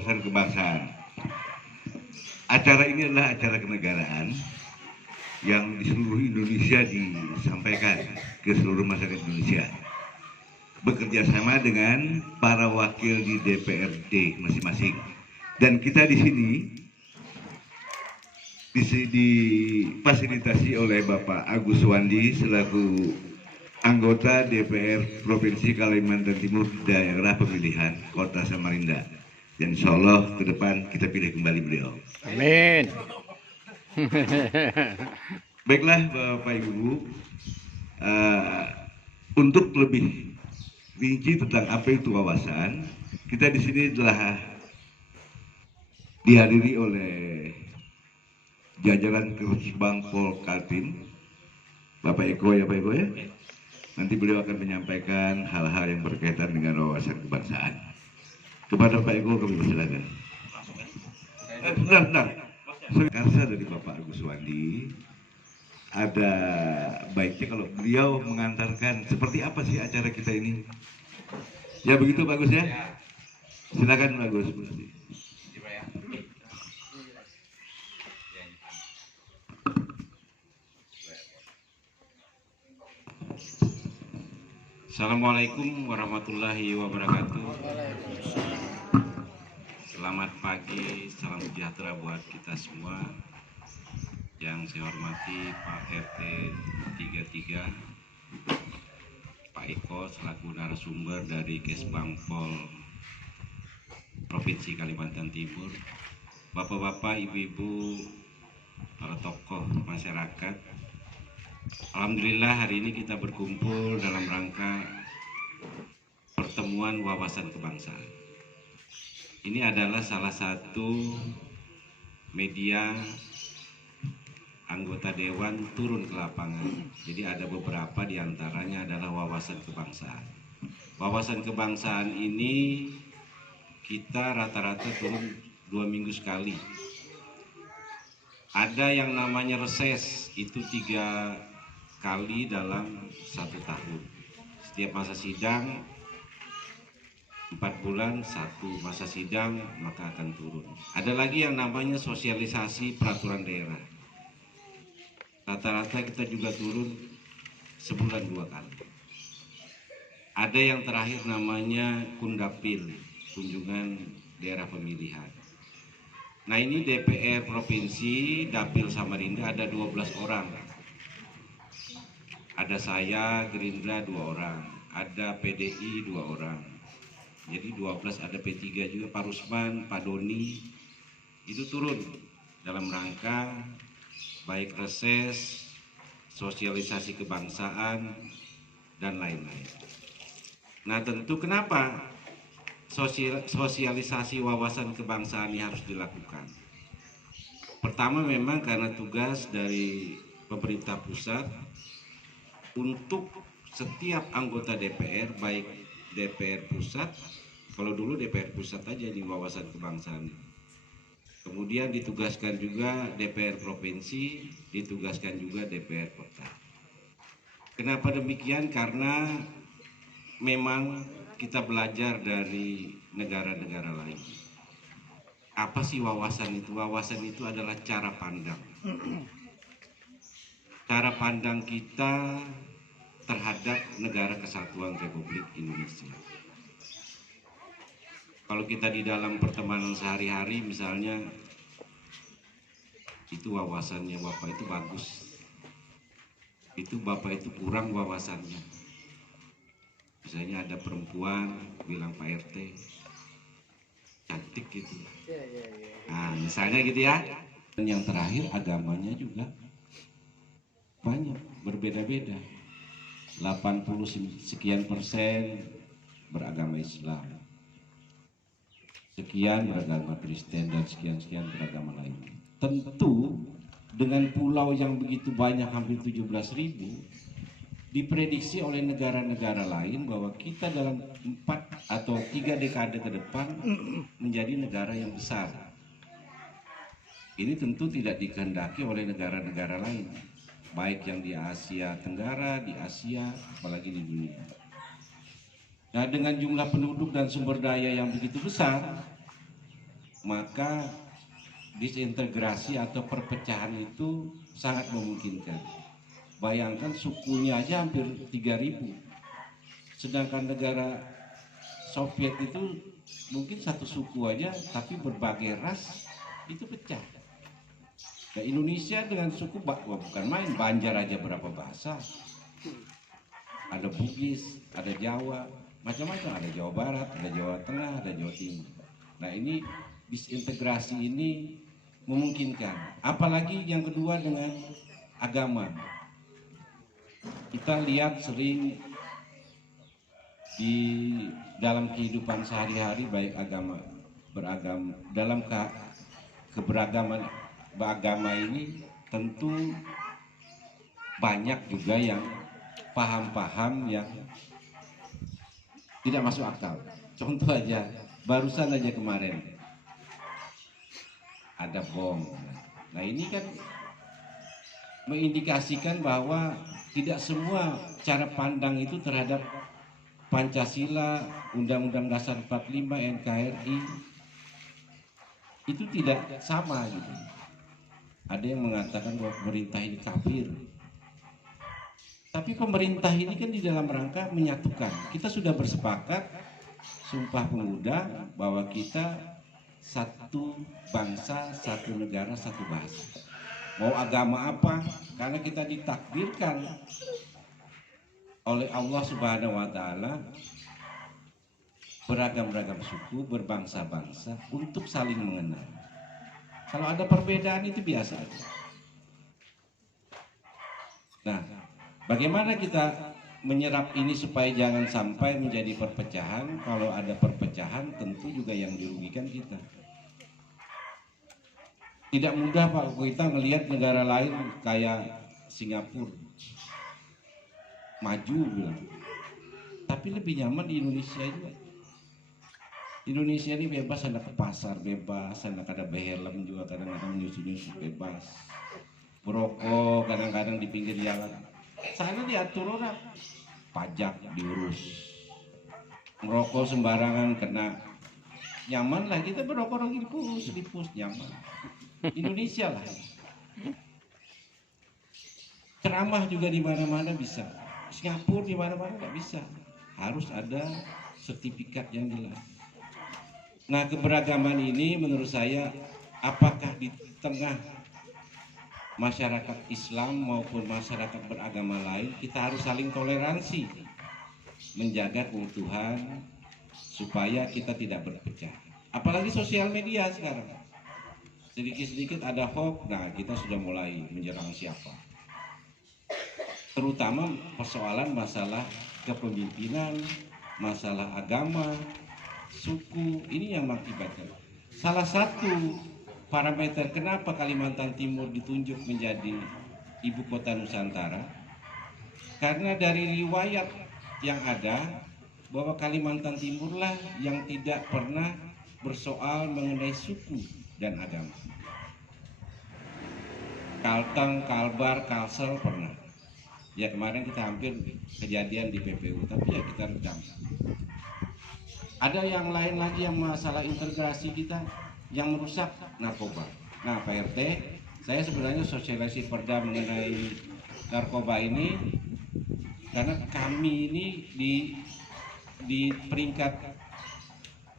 wawasan kebangsaan. Acara ini adalah acara kenegaraan yang di seluruh Indonesia disampaikan ke seluruh masyarakat Indonesia. Bekerja sama dengan para wakil di DPRD masing-masing. Dan kita di sini difasilitasi oleh Bapak Agus Wandi selaku anggota DPR Provinsi Kalimantan Timur daerah pemilihan Kota Samarinda. Dan insya Allah ke depan kita pilih kembali beliau. Amin. Baiklah Bapak Ibu, untuk lebih rinci tentang apa itu wawasan, kita di sini telah dihadiri oleh jajaran Kesbang Pol Kaltim, Bapak Eko ya Pak Eko ya. Nanti beliau akan menyampaikan hal-hal yang berkaitan dengan wawasan kebangsaan. Kepada Pak Eko kami persilakan. Bentar. Karsa dari Bapak Agus Wandi, ada baiknya kalau beliau mengantarkan seperti apa sih acara kita ini. Ya begitu Pak Agus ya. Silakan Pak Agus. Assalamualaikum warahmatullahi wabarakatuh. Selamat pagi, salam sejahtera buat kita semua. Yang saya hormati Pak RT 33, Pak Eko selaku narasumber dari Kesbang Pol Provinsi Kalimantan Timur, Bapak-bapak, ibu-ibu, para tokoh masyarakat. Alhamdulillah hari ini kita berkumpul dalam rangka pertemuan wawasan kebangsaan. Ini adalah salah satu media anggota dewan turun ke lapangan. Jadi ada beberapa diantaranya adalah wawasan kebangsaan. Wawasan kebangsaan ini kita rata-rata turun 2 minggu sekali. Ada yang namanya reses, itu 3 kali dalam 1 tahun. Setiap masa sidang 4 bulan 1 masa sidang maka akan turun. Ada lagi yang namanya sosialisasi peraturan daerah. Rata-rata kita juga turun sebulan 2 kali. Ada yang terakhir namanya Kundapil, kunjungan daerah pemilihan. Nah ini DPR Provinsi Dapil Samarinda ada 12 orang. Ada saya, Gerindra 2 orang, ada PDI 2 orang. Jadi 12, ada P3 juga, Pak Rusman, Pak Doni. Itu turun dalam rangka baik reses, sosialisasi kebangsaan, dan lain-lain. Nah tentu kenapa sosialisasi wawasan kebangsaan ini harus dilakukan? Pertama memang karena tugas dari pemerintah pusat untuk setiap anggota DPR, baik DPR pusat, kalau dulu DPR pusat aja di wawasan kebangsaan. Kemudian ditugaskan juga DPR provinsi, ditugaskan juga DPR kota. Kenapa demikian? Karena memang kita belajar dari negara-negara lain. Apa sih wawasan itu? Wawasan itu adalah cara pandang. Cara pandang kita terhadap negara kesatuan Republik Indonesia. Kalau kita di dalam pertemanan sehari-hari misalnya, itu wawasannya Bapak itu bagus, itu Bapak itu kurang wawasannya. Misalnya ada perempuan bilang Pak RT cantik gitu. Nah misalnya gitu ya. Dan yang terakhir agamanya juga banyak, berbeda-beda. 80 sekian persen beragama Islam, sekian beragama Kristen, dan sekian beragama lain. Tentu dengan pulau yang begitu banyak, hampir 17.000, diprediksi oleh negara-negara lain bahwa kita dalam 4 atau 3 dekade ke depan menjadi negara yang besar. Ini tentu tidak dikehendaki oleh negara-negara lain, baik yang di Asia Tenggara, di Asia, apalagi di dunia. Nah dengan jumlah penduduk dan sumber daya yang begitu besar, maka disintegrasi atau perpecahan itu sangat memungkinkan. Bayangkan sukunya aja hampir 3.000, sedangkan negara Soviet itu mungkin satu suku aja tapi berbagai ras itu pecah. Nah, Indonesia dengan suku bukan main, Banjar aja berapa bahasa, ada Bugis, ada Jawa, macam-macam, ada Jawa Barat, ada Jawa Tengah, ada Jawa Timur. Nah, ini disintegrasi ini memungkinkan. Apalagi yang kedua dengan agama. Kita lihat sering di dalam kehidupan sehari-hari, baik beragama dalam keberagaman beragama ini tentu banyak juga yang paham-paham yang tidak masuk akal. Contoh aja, barusan aja kemarin ada bom. Nah, ini kan mengindikasikan bahwa tidak semua cara pandang itu terhadap Pancasila, Undang-Undang Dasar 45, NKRI itu tidak sama gitu. Ada yang mengatakan bahwa pemerintah ini kafir. Tapi pemerintah ini kan di dalam rangka menyatukan. Kita sudah bersepakat Sumpah Pemuda bahwa kita satu bangsa, satu negara, satu bahasa. Mau agama apa? Karena kita ditakdirkan oleh Allah Subhanahu wa Ta'ala beragam-ragam suku, berbangsa-bangsa untuk saling mengenal. Kalau ada perbedaan itu biasa aja. Nah, bagaimana kita menyerap ini supaya jangan sampai menjadi perpecahan? Kalau ada perpecahan tentu juga yang dirugikan kita. Tidak mudah Pak kita melihat negara lain kayak Singapura maju bilang. Tapi lebih nyaman di Indonesia juga. Indonesia ini bebas, anak ke pasar bebas, anak ada behelm juga, kadang-kadang nyusu-nyusu bebas, merokok kadang-kadang di pinggir jalan. Sana diatur orang, pajak diurus, merokok sembarangan kena, nyaman lah kita berokok lipus nyaman. Indonesia lah, ceramah juga di mana-mana bisa. Singapura di mana-mana nggak bisa, harus ada sertifikat yang jelas. Nah, keberagaman ini menurut saya, apakah di tengah masyarakat Islam maupun masyarakat beragama lain kita harus saling toleransi, menjaga keutuhan supaya kita tidak berpecah. Apalagi sosial media sekarang, sedikit-sedikit ada hoax, nah kita sudah mulai menyerang siapa. Terutama persoalan masalah kepemimpinan, masalah agama, suku, ini yang mengakibatkan. Salah satu parameter kenapa Kalimantan Timur ditunjuk menjadi ibu kota Nusantara, karena dari riwayat yang ada bahwa Kalimantan Timur lah yang tidak pernah bersoal mengenai suku dan agama. Kalteng, Kalbar, Kalsel pernah. Ya kemarin kita hampir kejadian di PPU, tapi ya kita redam. Ada yang lain lagi yang masalah integrasi kita yang merusak narkoba. Nah Pak RT, saya sebenarnya sosialisasi perda mengenai narkoba ini karena kami ini di peringkat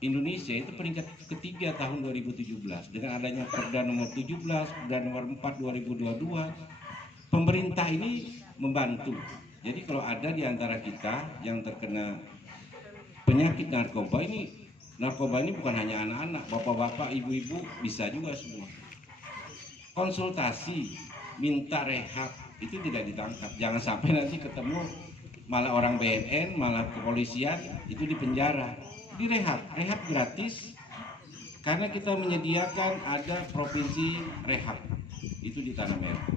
Indonesia itu peringkat ketiga tahun 2017 dengan adanya perda nomor 17, perda nomor 4 2022. Pemerintah ini membantu. Jadi kalau ada di antara kita yang terkena penyakit narkoba ini bukan hanya anak-anak, bapak-bapak, ibu-ibu bisa juga semua. Konsultasi, minta rehab itu tidak ditangkap. Jangan sampai nanti ketemu malah orang BNN, malah kepolisian itu di penjara. Direhab gratis karena kita menyediakan ada provinsi rehab itu di Tanah Merah.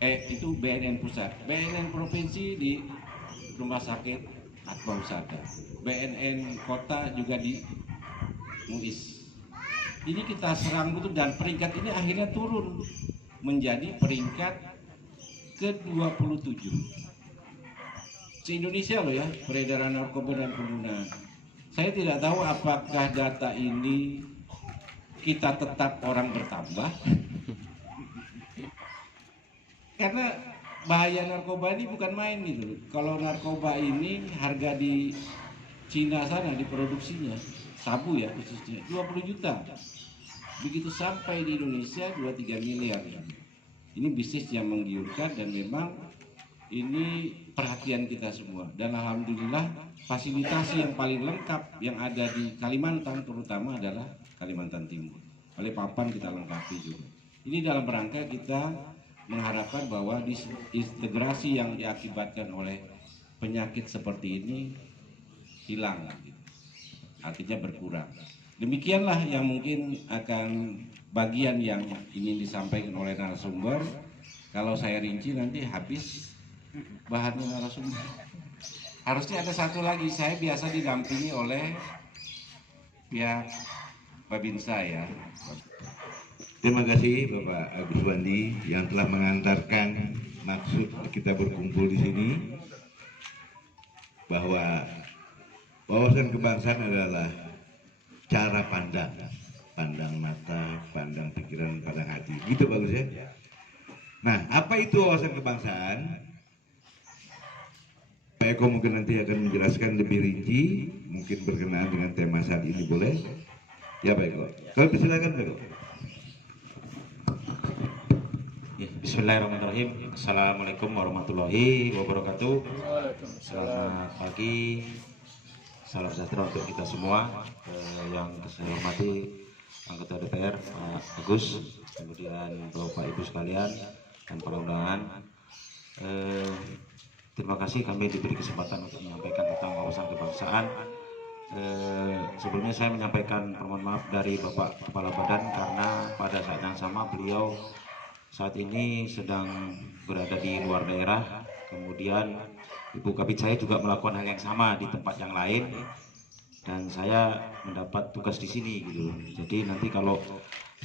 Itu BNN pusat, BNN provinsi di rumah sakit Atma Husada, BNN kota juga di MUIS. Ini kita serang betul dan peringkat ini akhirnya turun menjadi peringkat ke-27 se-Indonesia loh ya, peredaran narkoba dan penggunaan. Saya tidak tahu apakah data ini kita tetap orang bertambah, karena bahaya narkoba ini bukan main gitu. Kalau narkoba ini harga di Cina sana diproduksinya, sabu ya khususnya 20 juta. Begitu sampai di Indonesia 2-3 miliar. Ini bisnis yang menggiurkan dan memang ini perhatian kita semua. Dan alhamdulillah fasilitasi yang paling lengkap yang ada di Kalimantan terutama adalah Kalimantan Timur. Oleh papan kita lengkapi juga. Ini dalam rangka kita mengharapkan bahwa disintegrasi yang diakibatkan oleh penyakit seperti ini hilang, artinya berkurang. Demikianlah yang mungkin akan bagian yang ingin disampaikan oleh narasumber. Kalau saya rinci nanti habis bahannya narasumber. Harusnya ada satu lagi, saya biasa didampingi oleh pihak Babinsa ya. Terima kasih Bapak Agus Wandi yang telah mengantarkan maksud kita berkumpul di sini, bahwa wawasan kebangsaan adalah cara pandang, pandang mata, pandang pikiran, pandang hati. Gitu bagus ya. Nah, apa itu wawasan kebangsaan? Pak Eko mungkin nanti akan menjelaskan lebih rinci, mungkin berkenaan dengan tema saat ini, boleh? Ya Pak Eko. Kalau silakan Pak Eko. Bismillahirrahmanirrahim. Assalamualaikum warahmatullahi wabarakatuh. Selamat pagi, salam sejahtera untuk kita semua. Yang saya hormati anggota DPR Pak Agus, kemudian Bapak Ibu sekalian dan para undangan. Terima kasih kami diberi kesempatan untuk menyampaikan tentang wawasan kebangsaan. Sebelumnya saya menyampaikan permohonan maaf dari Bapak Kepala Badan karena pada saat yang sama beliau saat ini sedang berada di luar daerah. Kemudian Ibu Kabid saya juga melakukan hal yang sama di tempat yang lain, dan saya mendapat tugas di sini gitu. Jadi nanti kalau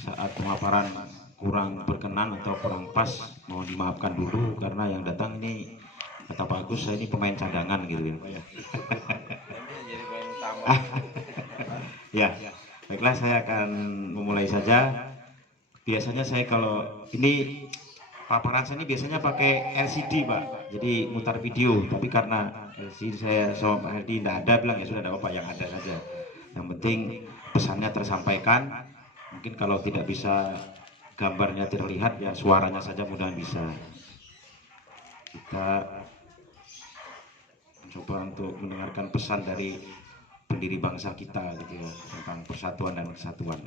saat pemaparan kurang berkenan atau kurang pas, mohon dimaafkan dulu karena yang datang ini, kata Pak Agus, saya ini pemain cadangan gitu ya. Ya, baiklah, saya akan memulai saja. Biasanya saya kalau ini paparan saya ini biasanya pakai LCD Pak, jadi mutar video. Tapi karena LCD saya sama Pak Herdi tidak ada, bilang ya sudah, ada Bapak yang ada saja. Yang penting pesannya tersampaikan. Mungkin kalau tidak bisa gambarnya terlihat, ya suaranya saja mudah bisa. Kita mencoba untuk mendengarkan pesan dari pendiri bangsa kita gitu ya, tentang persatuan dan kesatuan.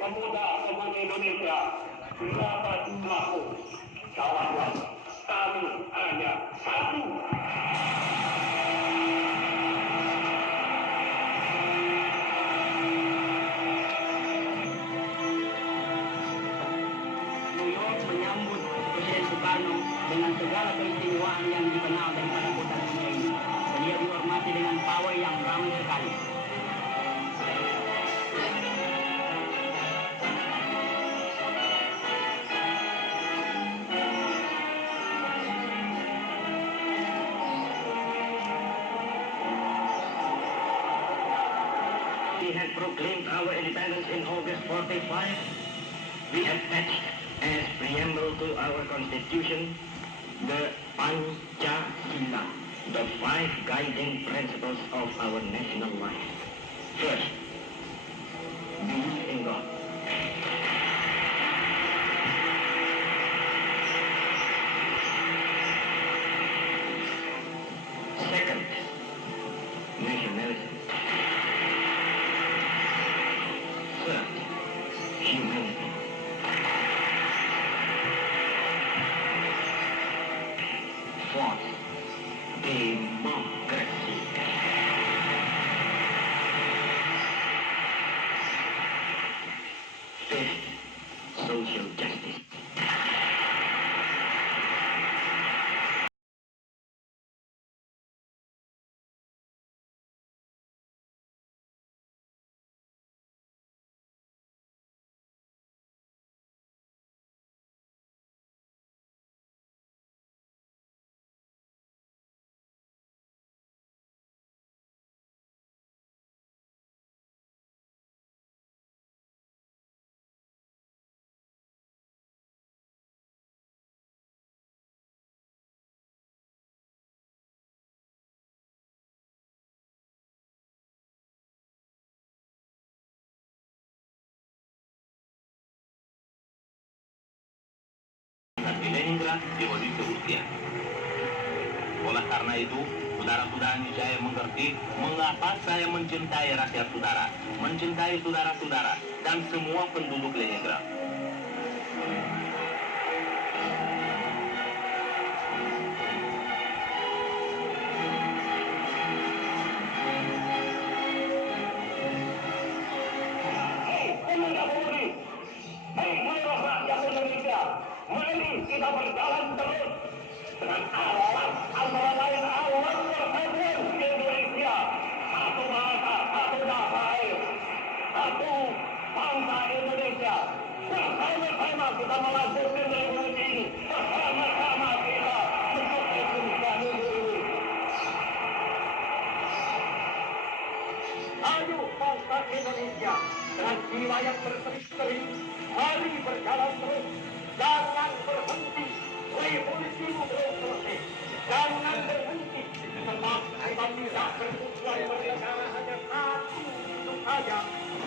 Pemuda-pemudi Indonesia, berapa jumlahmu? Jawablah, kami hanya satu. New York menyambut Presiden Soekarno dengan segala keistimewaan yang dikenal daripada kota dunia ini. Dia dihormati dengan pawai yang ramai sekali. We had proclaimed our independence in August 45. We attached as preamble to our constitution the Pancasila, the 5 guiding principles of our national life. First, believe in God. Second, nationalism. Third, humanity. Fourth, democracy. Fifth, social justice. Indonesia di kondisi usia. Oleh karena itu, saudara-saudara saya mengerti mengapa saya mencintai rakyat saudara, mencintai saudara-saudara dan semua penduduk Leningrad. Mari kita berjalan terus dengan alat antara lain alat persatuan Indonesia, satu bahasa, satu tanah air, satu bangsa Indonesia. Bersama-sama kita melanjutkan revolusi ini. Bersama-sama kita mensukseskan ini. Ayo bangsa Indonesia dengan jiwa yang berseri-seri, mari berjalan terus. Jangan berhenti, revolusi belum selesai. Jangan berhenti, sebab kita tidak bertujuan bernegara hanya satu windu saja.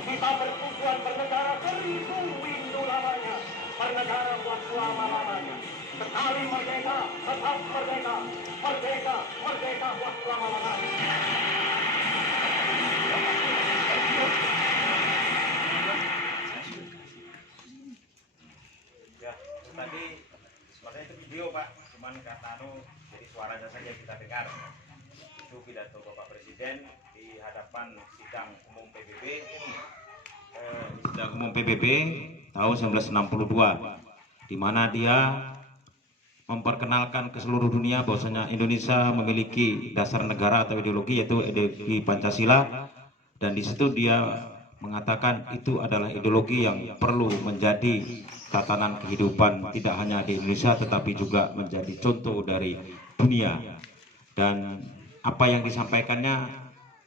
Kita bertujuan bernegara 1000 windu lamanya, bernegara buat selama-lamanya. Sekali merdeka, tetap merdeka, merdeka, merdeka buat selama-lamanya. Tadi sebenarnya itu video Pak, cuman karena jadi suaranya saja kita dengar. Itu pidato Bapak Presiden di hadapan sidang umum PBB, sidang umum PBB tahun 1962, di mana dia memperkenalkan ke seluruh dunia bahwasanya Indonesia memiliki dasar negara atau ideologi yaitu ideologi Pancasila, dan di situ dia mengatakan itu adalah ideologi yang perlu menjadi tatanan kehidupan tidak hanya di Indonesia tetapi juga menjadi contoh dari dunia. Dan apa yang disampaikannya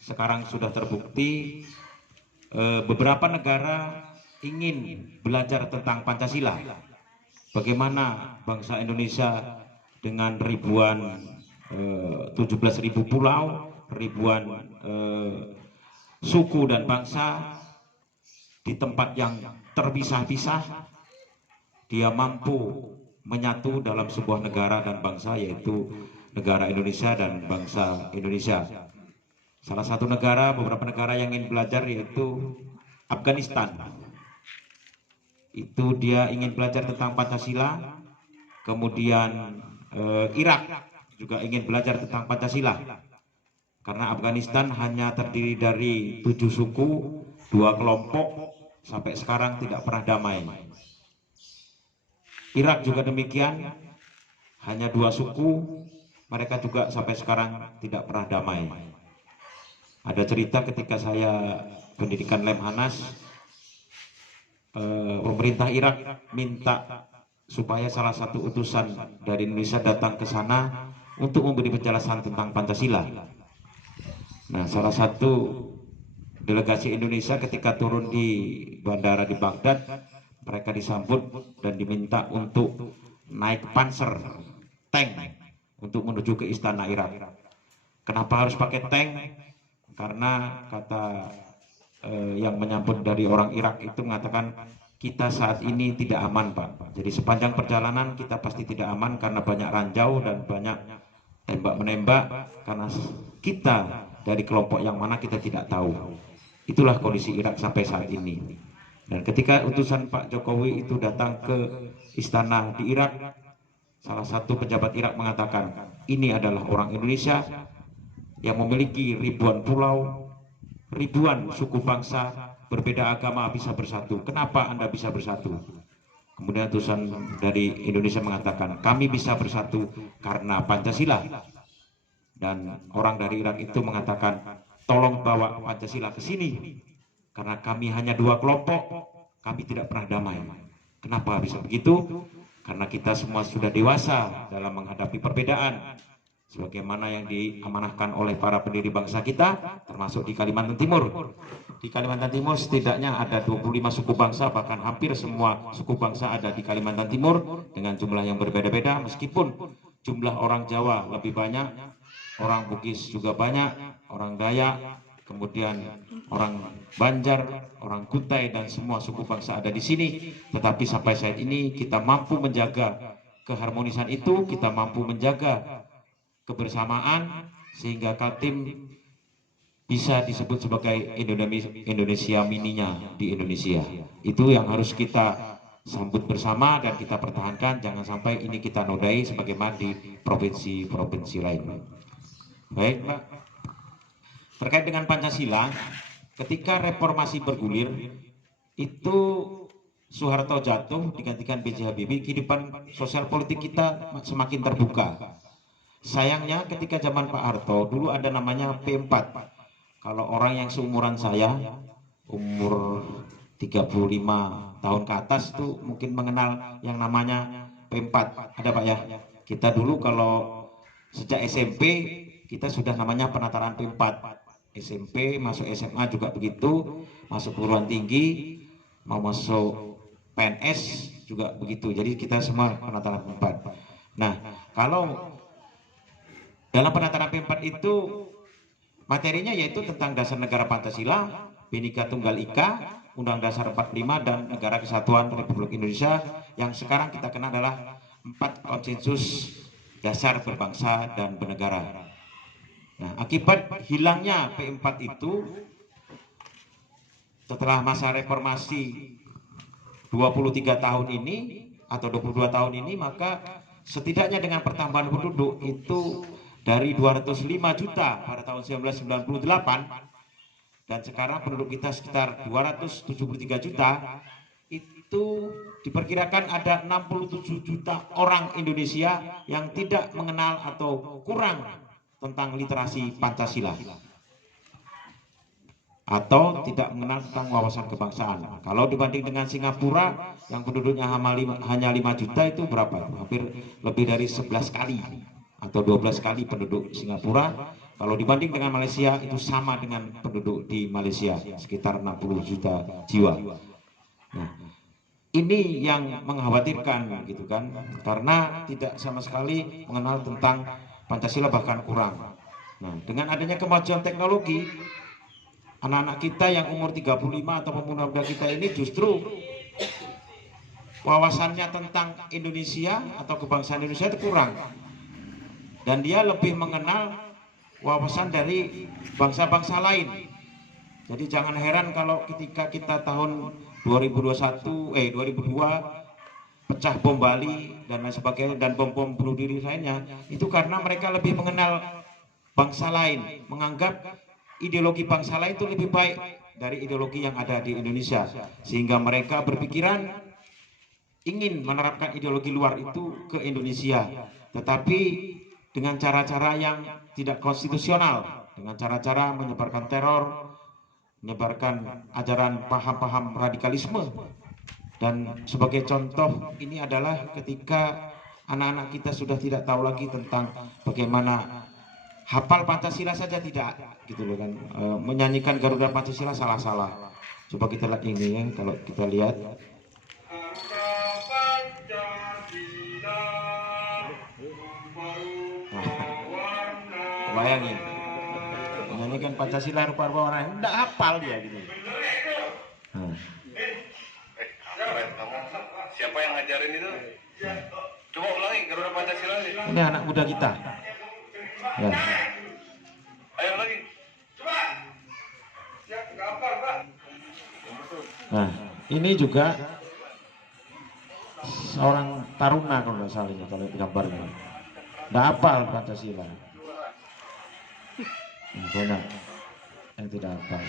sekarang sudah terbukti. Beberapa negara ingin belajar tentang Pancasila, bagaimana bangsa Indonesia dengan ribuan 17.000 pulau, ribuan suku dan bangsa di tempat yang terpisah-pisah, dia mampu menyatu dalam sebuah negara dan bangsa, yaitu negara Indonesia dan bangsa Indonesia. Salah satu negara, beberapa negara yang ingin belajar yaitu Afghanistan. Itu dia ingin belajar tentang Pancasila. Kemudian Irak juga ingin belajar tentang Pancasila. Karena Afghanistan hanya terdiri dari 7 suku, 2 kelompok, sampai sekarang tidak pernah damai. Irak juga demikian, hanya 2 suku, mereka juga sampai sekarang tidak pernah damai. Ada cerita ketika saya pendidikan Lemhanas, pemerintah Irak minta supaya salah satu utusan dari Indonesia datang ke sana untuk memberi penjelasan tentang Pancasila. Nah, salah satu delegasi Indonesia ketika turun di bandara di Baghdad, mereka disambut dan diminta untuk naik panser, tank, untuk menuju ke istana Irak. Kenapa harus pakai tank? Karena kata yang menyambut dari orang Irak itu mengatakan, kita saat ini tidak aman Pak. Jadi sepanjang perjalanan kita pasti tidak aman karena banyak ranjau dan banyak tembak-menembak, karena kita dari kelompok yang mana kita tidak tahu. Itulah kondisi Irak sampai saat ini. Dan ketika utusan Pak Jokowi itu datang ke istana di Irak, salah satu pejabat Irak mengatakan, ini adalah orang Indonesia yang memiliki ribuan pulau, ribuan suku bangsa, berbeda agama bisa bersatu. Kenapa Anda bisa bersatu? Kemudian utusan dari Indonesia mengatakan, kami bisa bersatu karena Pancasila. Dan orang dari Irak itu mengatakan, tolong bawa Pancasila ke sini, karena kami hanya 2 kelompok, kami tidak pernah damai. Kenapa bisa begitu? Karena kita semua sudah dewasa dalam menghadapi perbedaan, sebagaimana yang diamanahkan oleh para pendiri bangsa kita, termasuk di Kalimantan Timur. Di Kalimantan Timur setidaknya ada 25 suku bangsa, bahkan hampir semua suku bangsa ada di Kalimantan Timur dengan jumlah yang berbeda-beda, meskipun jumlah orang Jawa lebih banyak, orang Bugis juga banyak, orang Dayak, kemudian orang Banjar, orang Kutai, dan semua suku bangsa ada di sini. Tetapi sampai saat ini kita mampu menjaga keharmonisan itu kita mampu menjaga kebersamaan sehingga Kaltim bisa disebut sebagai Indonesia mininya di Indonesia. Itu yang harus kita sambut bersama dan kita pertahankan, jangan sampai ini kita nodai sebagaimana di provinsi-provinsi lain. Baik, Pak. Terkait dengan Pancasila, ketika reformasi bergulir, itu Soeharto jatuh digantikan B.J. Habibie, kehidupan sosial politik kita semakin terbuka. Sayangnya ketika zaman Pak Harto dulu ada namanya P4. Kalau orang yang seumuran saya, umur 35 tahun ke atas itu mungkin mengenal yang namanya P4. Ada Pak ya? Kita dulu kalau sejak SMP kita sudah namanya penataran P4. SMP, masuk SMA juga begitu, masuk perguruan tinggi, mau masuk PNS juga begitu. Jadi kita semua penataran P4. Nah, kalau dalam penataran P4 itu materinya yaitu tentang dasar negara Pancasila, Bhinneka Tunggal Ika, Undang Dasar 45 dan Negara Kesatuan Republik Indonesia yang sekarang kita kenal adalah 4 konsensus dasar berbangsa dan bernegara. Nah, akibat hilangnya P4 itu setelah masa reformasi 23 tahun ini atau 22 tahun ini, maka setidaknya dengan pertambahan penduduk itu dari 205 juta pada tahun 1998 dan sekarang penduduk kita sekitar 273 juta, itu diperkirakan ada 67 juta orang Indonesia yang tidak mengenal atau kurang tentang literasi Pancasila atau tidak mengenal tentang wawasan kebangsaan. Kalau dibanding dengan Singapura yang penduduknya hanya 5 juta, itu berapa? Hampir lebih dari 11 kali atau 12 kali penduduk Singapura. Kalau dibanding dengan Malaysia itu sama dengan penduduk di Malaysia, sekitar 60 juta jiwa. Nah, ini yang mengkhawatirkan gitu kan, karena tidak sama sekali mengenal tentang Pancasila, bahkan kurang. Nah, dengan adanya kemajuan teknologi, anak-anak kita yang umur 35 atau pemuda-pemuda kita ini justru wawasannya tentang Indonesia atau kebangsaan Indonesia itu kurang. Dan dia lebih mengenal wawasan dari bangsa-bangsa lain. Jadi jangan heran kalau ketika kita tahun 2002 pecah bom Bali dan lain sebagainya dan bom-bom bunuh diri lainnya, itu karena mereka lebih mengenal bangsa lain, menganggap ideologi bangsa lain itu lebih baik dari ideologi yang ada di Indonesia, sehingga mereka berpikiran ingin menerapkan ideologi luar itu ke Indonesia, tetapi dengan cara-cara yang tidak konstitusional, dengan cara-cara menyebarkan teror, menyebarkan ajaran paham-paham radikalisme. Dan sebagai contoh ini adalah ketika anak-anak kita sudah tidak tahu lagi tentang bagaimana hafal Pancasila saja tidak, gitu loh kan, menyanyikan Garuda Pancasila salah-salah. Coba kita lihat ini ya, kalau kita lihat. Bayangin, menyanyikan Pancasila rupa-rupa orang tidak hafal dia gitu. Siapa yang ngajarin itu? Coba ulangi Garuda Pancasila. Ini anak muda kita. Ya. Ayo lagi. Coba. Siap, nggak hafal, Pak. Nah, ini juga seorang taruna kalau nggak salah ya, kalau gambarnya. Nggak hafal Pancasila. Banyak yang tidak hafal.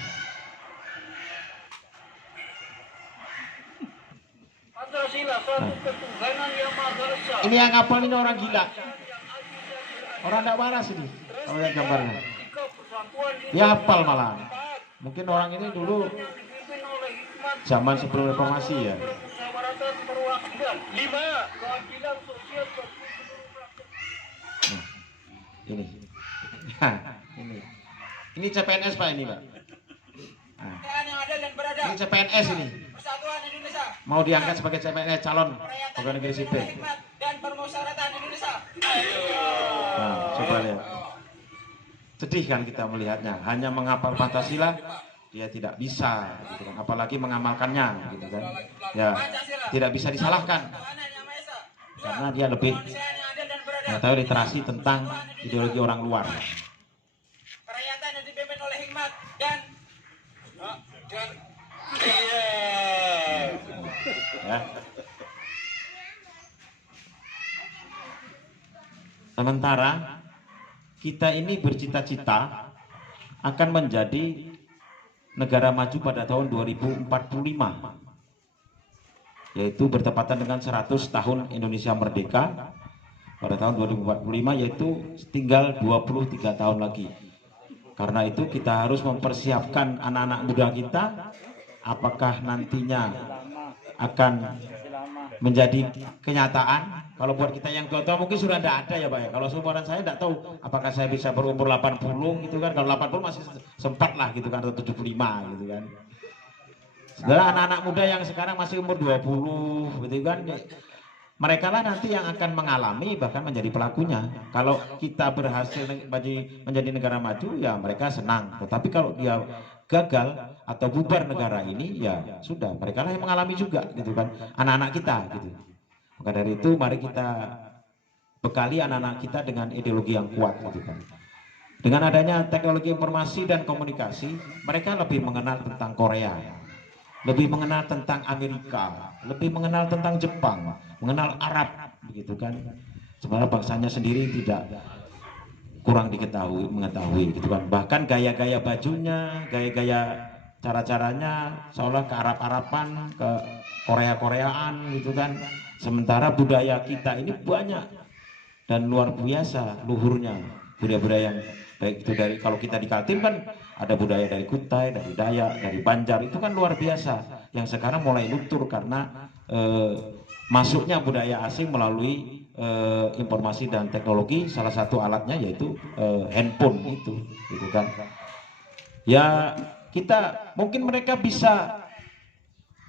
Nah, ini yang hafal ini orang gila. Orang tidak waras ini. Kalau lihat gambarnya, dia hafal malah. Mungkin orang ini dulu zaman sebelum reformasi ya. Nah, ini. Ini CPNS Pak, ini Pak. Nah, ini CPNS ini. Mau diangkat sebagai CPNS, calon pegawai negeri sipil. Nah, coba lihat. Sedih kan kita melihatnya. Hanya menghafal Pancasila dia tidak bisa, gitu kan. Apalagi mengamalkannya, gitu kan. Ya, tidak bisa disalahkan. karena dia lebih mengetahui literasi tentang ideologi orang luar. Kerakyatan yang dipimpin oleh hikmat dan Ya. Sementara kita ini bercita-cita akan menjadi negara maju pada tahun 2045, yaitu bertepatan dengan 100 tahun Indonesia merdeka pada tahun 2045, yaitu tinggal 23 tahun lagi. Karena itu kita harus mempersiapkan anak-anak muda kita, apakah nantinya akan menjadi kenyataan. Kalau buat kita yang tua-tua mungkin sudah tidak ada ya Pak ya. Kalau seumuran saya tidak tahu apakah saya bisa berumur 80 gitu kan. Kalau 80 masih sempat lah gitu kan, atau 75 gitu kan. Sebenarnya anak-anak muda yang sekarang masih umur 20 gitu kan, mereka lah nanti yang akan mengalami bahkan menjadi pelakunya. Kalau kita berhasil menjadi negara maju ya mereka senang. Tetapi kalau dia gagal atau bubar negara ini ya sudah, mereka lah yang mengalami juga gitu kan, anak-anak kita gitu. Maka dari itu mari kita bekali anak-anak kita dengan ideologi yang kuat gitu kan. Dengan adanya teknologi informasi dan komunikasi, mereka lebih mengenal tentang Korea, lebih mengenal tentang Amerika, lebih mengenal tentang Jepang, mengenal Arab begitu kan. Sebenarnya bangsanya sendiri tidak kurang mengetahui gitu kan. Bahkan gaya-gaya bajunya, gaya-gaya cara-caranya seolah ke Arab-Araban, ke Korea-Koreaan gitu kan. Sementara budaya kita ini banyak dan luar biasa luhurnya, budaya-budaya yang baik itu dari, kalau kita di Kaltim kan ada budaya dari Kutai, dari Dayak, dari Banjar, itu kan luar biasa, yang sekarang mulai luntur karena masuknya budaya asing melalui informasi dan teknologi. Salah satu alatnya yaitu handphone itu gitu kan. Ya kita mungkin mereka bisa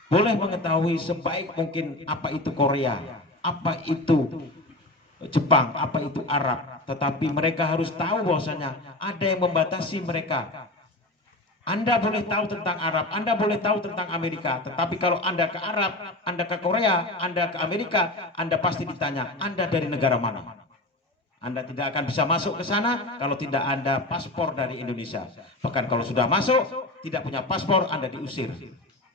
boleh mengetahui sebaik mungkin apa itu Korea, apa itu Jepang, apa itu Arab, tetapi mereka harus tahu bahwasanya ada yang membatasi mereka. Anda boleh tahu tentang Arab, Anda boleh tahu tentang Amerika, tetapi kalau Anda ke Arab, Anda ke Korea, Anda ke Amerika, Anda pasti ditanya, Anda dari negara mana? Anda tidak akan bisa masuk ke sana kalau tidak ada paspor dari Indonesia. Bahkan kalau sudah masuk, tidak punya paspor, Anda diusir.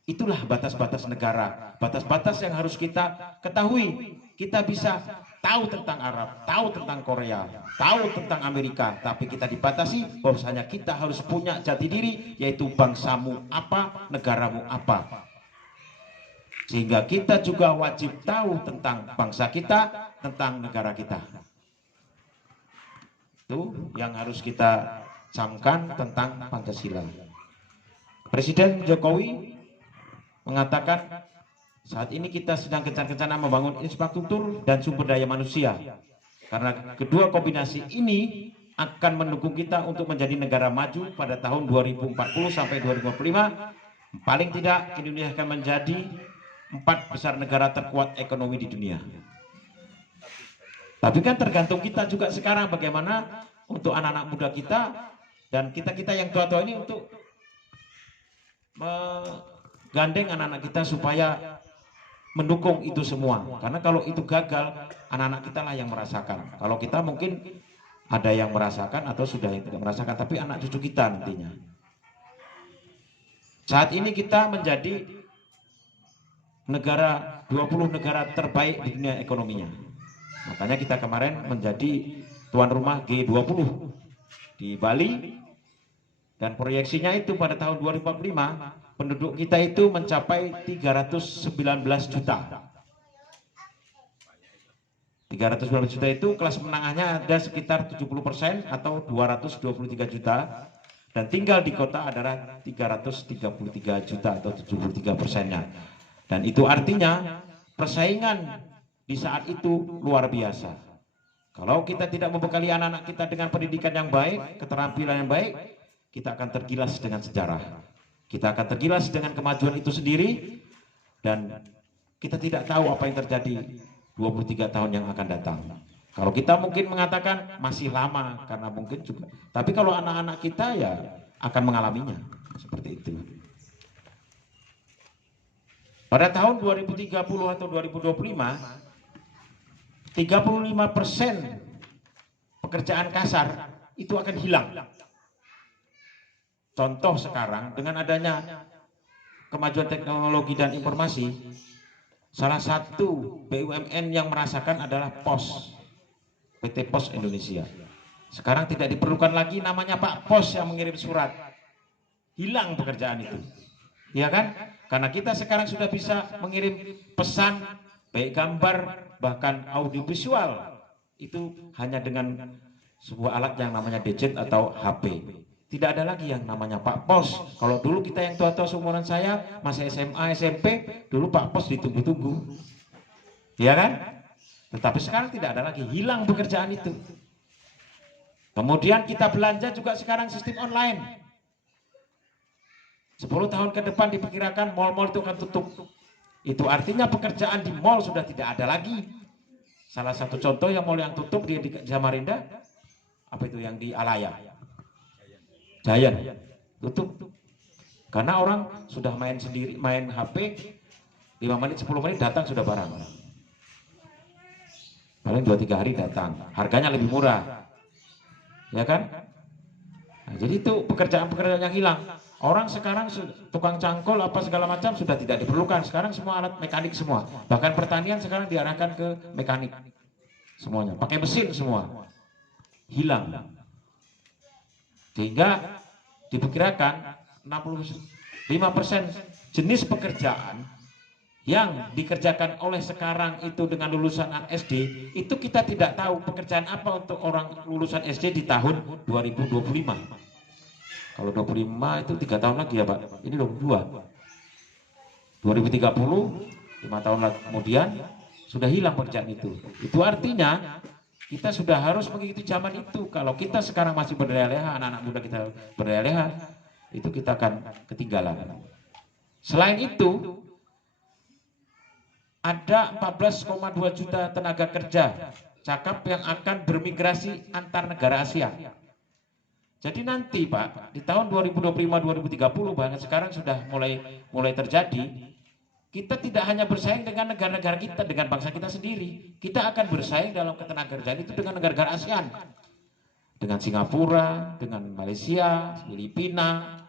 Itulah batas-batas negara, batas-batas yang harus kita ketahui. Kita bisa tahu tentang Arab, tahu tentang Korea, tahu tentang Amerika, tapi kita dibatasi bahwasanya kita harus punya jati diri, yaitu bangsamu apa, negaramu apa. Sehingga kita juga wajib tahu tentang bangsa kita, tentang negara kita. Itu yang harus kita camkan tentang Pancasila. Presiden Jokowi mengatakan saat ini kita sedang gencar-gencarnya membangun infrastruktur dan sumber daya manusia, karena kedua kombinasi ini akan mendukung kita untuk menjadi negara maju pada tahun 2040 sampai 2045. Paling tidak Indonesia akan menjadi 4 besar negara terkuat ekonomi di dunia. Tapi kan tergantung kita juga sekarang bagaimana untuk anak-anak muda kita dan kita-kita yang tua-tua ini untuk gandeng anak-anak kita supaya mendukung itu semua. Karena kalau itu gagal, anak-anak kita lah yang merasakan. Kalau kita mungkin ada yang merasakan atau sudah yang tidak merasakan, tapi anak cucu kita nantinya. Saat ini kita menjadi negara 20 negara terbaik di dunia ekonominya. Makanya kita kemarin menjadi tuan rumah G20 di Bali, dan proyeksinya itu pada tahun 2045 penduduk kita itu mencapai 319 juta. 319 juta itu kelas menengahnya ada sekitar 70% atau 223 juta, dan tinggal di kota adalah 333 juta atau 73%-nya. Dan itu artinya persaingan di saat itu luar biasa. Kalau kita tidak membekali anak-anak kita dengan pendidikan yang baik, keterampilan yang baik, kita akan tergilas dengan sejarah. Kita akan tergilas dengan kemajuan itu sendiri, dan kita tidak tahu apa yang terjadi 23 tahun yang akan datang. Kalau kita mungkin mengatakan masih lama karena mungkin juga, tapi kalau anak-anak kita ya akan mengalaminya seperti itu. Pada tahun 2030 atau 2025 35% pekerjaan kasar itu akan hilang. Contoh sekarang dengan adanya kemajuan teknologi dan informasi, salah satu BUMN yang merasakan adalah POS, PT Pos Indonesia. Sekarang tidak diperlukan lagi namanya Pak Pos yang mengirim surat. Hilang pekerjaan itu. Ya kan? Karena kita sekarang sudah bisa mengirim pesan, baik gambar, bahkan audiovisual. Itu hanya dengan sebuah alat yang namanya gadget atau HP. Tidak ada lagi yang namanya Pak Pos. Kalau dulu kita yang tua-tua seumuran saya, masih SMA, SMP, dulu Pak Pos ditunggu-tunggu. Ya kan? Tetapi sekarang tidak ada lagi, hilang pekerjaan itu. Kemudian kita belanja juga sekarang sistem online. 10 tahun ke depan diperkirakan mal-mal itu akan tutup. Itu artinya pekerjaan di mal sudah tidak ada lagi. Salah satu contoh yang mal yang tutup di Samarinda, apa itu yang di Alaya? Giant tutup. Karena orang sudah main sendiri, main HP 5 menit 10 menit datang sudah barang. Paling 2-3 hari datang. Harganya lebih murah. Ya kan? Nah, jadi itu pekerjaan-pekerjaan yang hilang. Orang sekarang tukang cangkul apa segala macam sudah tidak diperlukan. Sekarang semua alat mekanik semua. Bahkan pertanian sekarang diarahkan ke mekanik. Semuanya pakai mesin semua. Hilang. Sehingga diperkirakan 65% jenis pekerjaan yang dikerjakan oleh sekarang itu dengan lulusan SD, itu kita tidak tahu pekerjaan apa untuk orang lulusan SD di tahun 2025. Kalau 25 itu 3 tahun lagi ya Pak, ini 22. 2030, 5 tahun lagi kemudian sudah hilang pekerjaan itu. Itu artinya kita sudah harus mengikuti zaman itu. Kalau kita sekarang masih berdaya-leha, anak-anak muda kita berdaya-leha, itu kita akan ketinggalan. Selain itu, ada 14,2 juta tenaga kerja cakap yang akan bermigrasi antar negara Asia. Jadi nanti Pak, di tahun 2025-2030 bahkan sekarang sudah mulai terjadi. Kita tidak hanya bersaing dengan negara-negara kita, dengan bangsa kita sendiri. Kita akan bersaing dalam ketenagakerjaan itu dengan negara-negara ASEAN. Dengan Singapura, dengan Malaysia, Filipina,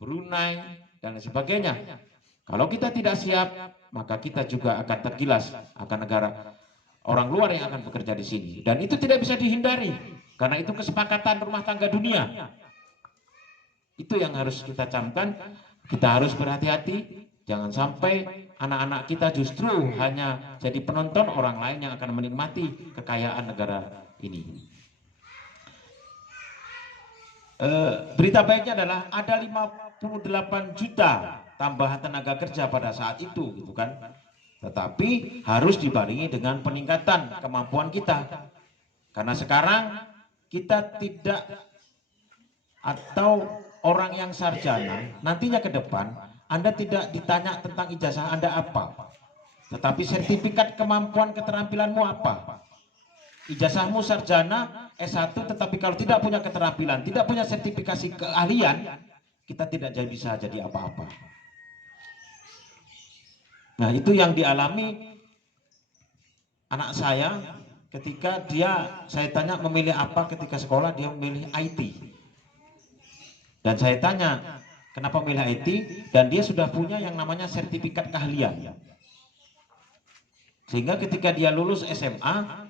Brunei, dan lain sebagainya. Kalau kita tidak siap, maka kita juga akan tergilas akan negara orang luar yang akan bekerja di sini. Dan itu tidak bisa dihindari, karena itu kesepakatan rumah tangga dunia. Itu yang harus kita camkan. Kita harus berhati-hati. Jangan sampai anak-anak kita justru hanya jadi penonton orang lain yang akan menikmati kekayaan negara ini. Berita baiknya adalah ada 58 juta tambahan tenaga kerja pada saat itu, gitu kan? Tetapi harus dibarengi dengan peningkatan kemampuan kita. Karena sekarang kita tidak, atau orang yang sarjana nantinya ke depan Anda tidak ditanya tentang ijazah Anda apa, tetapi sertifikat kemampuan keterampilanmu apa. Ijazahmu sarjana S1, tetapi kalau tidak punya keterampilan, tidak punya sertifikasi keahlian, kita tidak bisa jadi apa-apa. Nah, itu yang dialami anak saya ketika saya tanya memilih apa ketika sekolah, dia memilih IT. Dan saya tanya, kenapa memilih IT? Dan dia sudah punya yang namanya sertifikat keahlian. Sehingga ketika dia lulus SMA,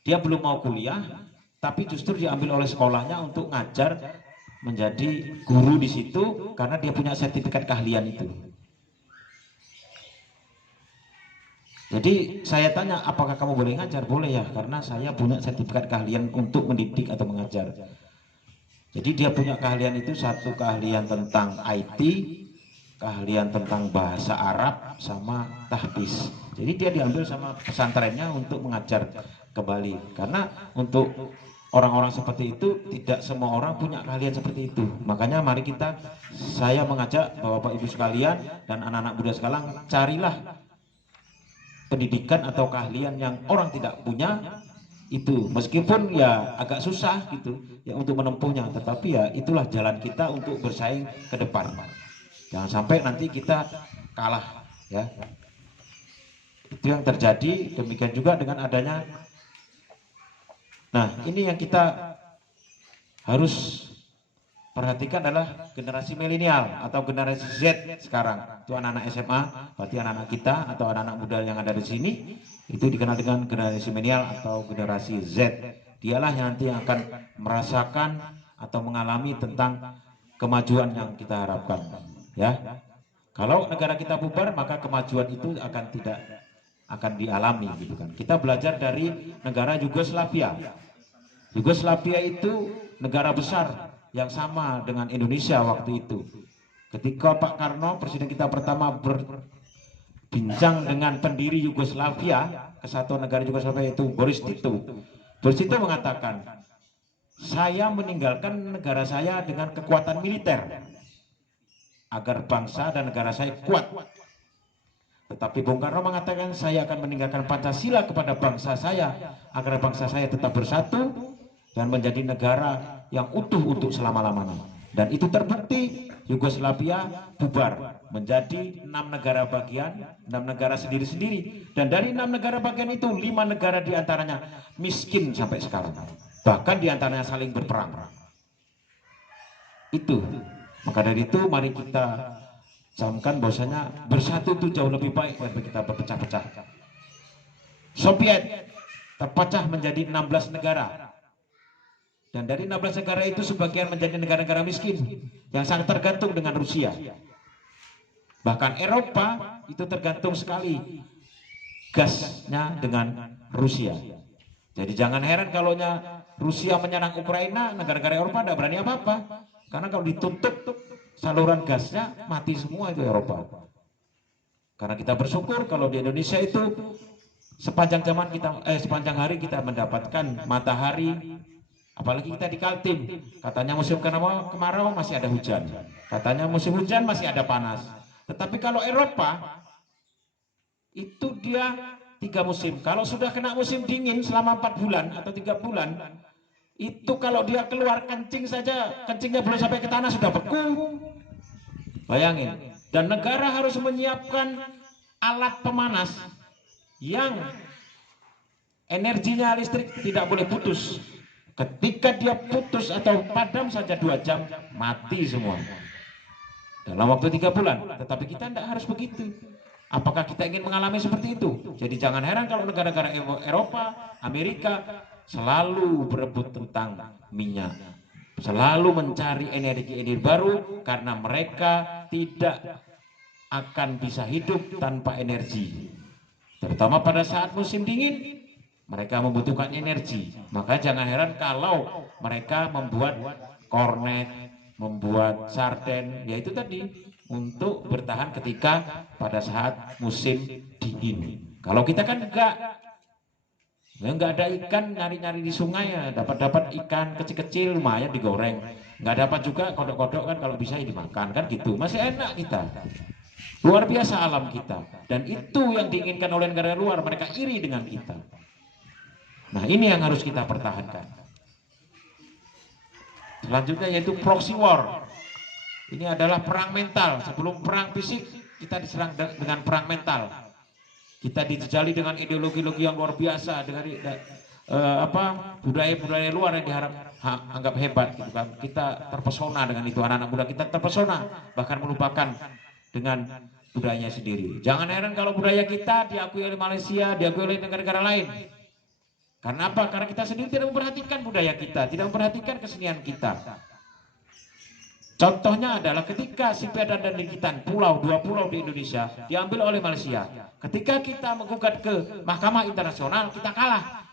dia belum mau kuliah, tapi justru diambil oleh sekolahnya untuk ngajar, menjadi guru di situ karena dia punya sertifikat keahlian itu. Jadi saya tanya, apakah kamu boleh ngajar? Boleh ya, karena saya punya sertifikat keahlian untuk mendidik atau mengajar. Jadi dia punya keahlian itu, satu keahlian tentang IT, keahlian tentang bahasa Arab, sama tahfiz. Jadi dia diambil sama pesantrennya untuk mengajar kembali. Karena untuk orang-orang seperti itu, tidak semua orang punya keahlian seperti itu. Makanya mari saya mengajak Bapak Ibu sekalian dan anak-anak muda sekarang, carilah pendidikan atau keahlian yang orang tidak punya. Itu meskipun ya agak susah gitu ya untuk menempuhnya, tetapi ya itulah jalan kita untuk bersaing ke depan. Jangan sampai nanti kita kalah ya. Itu yang terjadi. Demikian juga dengan adanya Nah, ini yang kita harus perhatikan adalah generasi milenial atau generasi Z sekarang. Itu anak-anak SMA, berarti anak-anak kita atau anak-anak muda yang ada di sini itu dikenal dengan generasi milenial atau generasi Z. Dialah yang nanti akan merasakan atau mengalami tentang kemajuan yang kita harapkan, ya. Kalau negara kita bubar, maka kemajuan itu akan dialami, gitu kan. Kita belajar dari negara Yugoslavia. Yugoslavia itu negara besar yang sama dengan Indonesia waktu itu. Ketika Pak Karno, presiden kita pertama, berbincang dengan pendiri Yugoslavia, kesatuan negara Yugoslavia itu Boris Tito. Boris Tito mengatakan, saya meninggalkan negara saya dengan kekuatan militer agar bangsa dan negara saya kuat. Tetapi Bung Karno mengatakan, saya akan meninggalkan Pancasila kepada bangsa saya agar bangsa saya tetap bersatu dan menjadi negara yang utuh untuk selama-lamanya. Dan itu terbukti, Yugoslavia bubar menjadi 6 negara bagian, 6 negara sendiri-sendiri. Dan dari 6 negara bagian itu 5 negara diantaranya miskin sampai sekarang. Bahkan diantaranya saling berperang. Itu. Maka dari itu mari kita camkan bahwasanya bersatu itu jauh lebih baik daripada kita berpecah-pecah. Soviet terpecah menjadi 16 negara. Dan dari 16 negara itu sebagian menjadi negara-negara miskin yang sangat tergantung dengan Rusia. Bahkan Eropa itu tergantung sekali gasnya dengan Rusia. Jadi jangan heran kalau Rusia menyerang Ukraina, negara-negara Eropa tidak berani apa-apa. Karena kalau ditutup saluran gasnya, mati semua itu Eropa. Karena kita bersyukur kalau di Indonesia itu sepanjang hari kita mendapatkan matahari. Apalagi kita di Kaltim, katanya musim kemarau masih ada hujan, katanya musim hujan masih ada panas. Tetapi kalau Eropa itu dia 3 musim. Kalau sudah kena musim dingin selama 4 bulan atau 3 bulan, itu kalau dia keluar kencing saja, kencingnya belum sampai ke tanah sudah beku. Bayangin. Dan negara harus menyiapkan alat pemanas yang energinya listrik tidak boleh putus. Ketika dia putus atau padam saja 2 jam, mati semua dalam waktu 3 bulan. Tetapi kita tidak harus begitu. Apakah kita ingin mengalami seperti itu? Jadi jangan heran kalau negara-negara Eropa, Amerika selalu berebut tentang minyak, selalu mencari energi-energi baru, karena mereka tidak akan bisa hidup tanpa energi. Terutama pada saat musim dingin, mereka membutuhkan energi. Maka jangan heran kalau mereka membuat kornet, membuat sarden, yaitu tadi untuk bertahan ketika pada saat musim dingin. Kalau kita kan enggak ada ikan, nyari-nyari di sungai ya dapat ikan kecil-kecil lumayan digoreng. Enggak dapat juga kodok-kodok kan, kalau bisa dimakan kan gitu. Masih enak kita. Luar biasa alam kita. Dan itu yang diinginkan oleh negara luar, mereka iri dengan kita. Nah, ini yang harus kita pertahankan. Selanjutnya yaitu proxy war. Ini adalah perang mental. Sebelum perang fisik, kita diserang dengan perang mental. Kita dijejali dengan ideologi-ideologi yang luar biasa, dengan budaya-budaya luar yang anggap hebat, gitu kan. Kita terpesona dengan itu, anak-anak muda kita terpesona, bahkan melupakan dengan budayanya sendiri. Jangan heran kalau budaya kita diakui oleh Malaysia, diakui oleh negara-negara lain. Karena apa? Karena kita sendiri tidak memperhatikan budaya kita, tidak memperhatikan kesenian kita. Contohnya adalah ketika Sipadan dan Likitan, 2 pulau di Indonesia diambil oleh Malaysia. Ketika kita menggugat ke Mahkamah Internasional, kita kalah.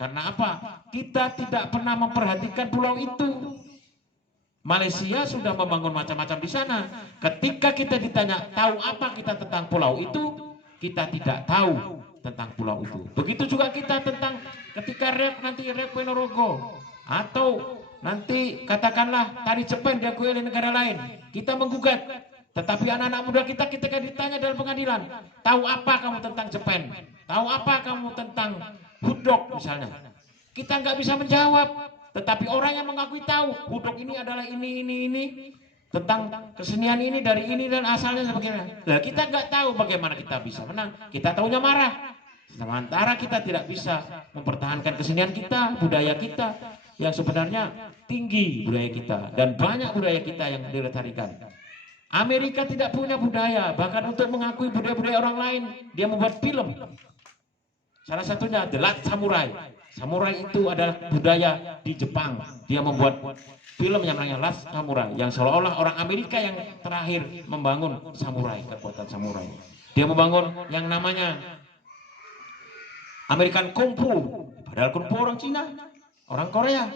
Karena apa? Kita tidak pernah memperhatikan pulau itu. Malaysia sudah membangun macam-macam di sana. Ketika kita ditanya, tahu apa kita tentang pulau itu? Kita tidak tahu tentang pulau itu. Begitu juga kita tentang ketika nanti rep Ponorogo atau nanti katakanlah tari Jepang diakui oleh negara lain, kita menggugat. Tetapi anak-anak muda kita ketika ditanya dalam pengadilan, tahu apa kamu tentang Jepang? Tahu apa kamu tentang hudok misalnya? Kita nggak bisa menjawab. Tetapi orang yang mengakui tahu hudok ini adalah ini tentang kesenian ini dari ini dan asalnya sebagainya. Nah, kita nggak tahu bagaimana kita bisa menang. Kita taunya marah. Sementara kita tidak bisa mempertahankan kesenian kita, budaya kita yang sebenarnya tinggi budaya kita dan banyak budaya kita yang dilestarikan. Amerika tidak punya budaya, bahkan untuk mengakui budaya-budaya orang lain, dia membuat film. Salah satunya The Last Samurai. Samurai itu adalah budaya di Jepang. Dia membuat film yang namanya Last Samurai, yang seolah-olah orang Amerika yang terakhir membangun samurai, kekuatan samurai. Dia membangun yang namanya American Kung Fu, padahal Kung Fu orang Cina, orang Korea.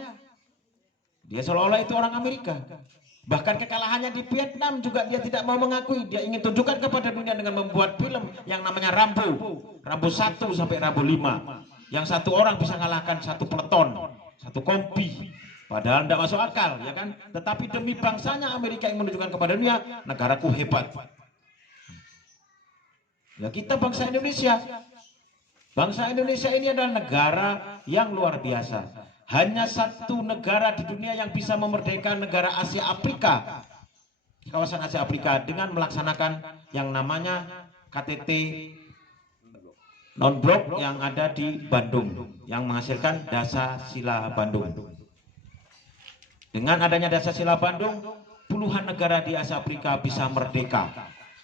Dia seolah-olah itu orang Amerika. Bahkan kekalahannya di Vietnam juga dia tidak mau mengakui. Dia ingin tunjukkan kepada dunia dengan membuat film yang namanya Rambo. Rambo 1 sampai Rambo 5. Yang satu orang bisa mengalahkan satu peleton, satu kompi. Padahal tidak masuk akal, ya kan? Tetapi demi bangsanya Amerika yang menunjukkan kepada dunia, negaraku hebat. Ya kita bangsa Indonesia. Bangsa Indonesia ini adalah negara yang luar biasa. Hanya satu negara di dunia yang bisa memerdekakan negara Asia Afrika, kawasan Asia Afrika, dengan melaksanakan yang namanya KTT non-blok yang ada di Bandung, yang menghasilkan Dasa Sila Bandung. Dengan adanya Dasa Sila Bandung, puluhan negara di Asia Afrika bisa merdeka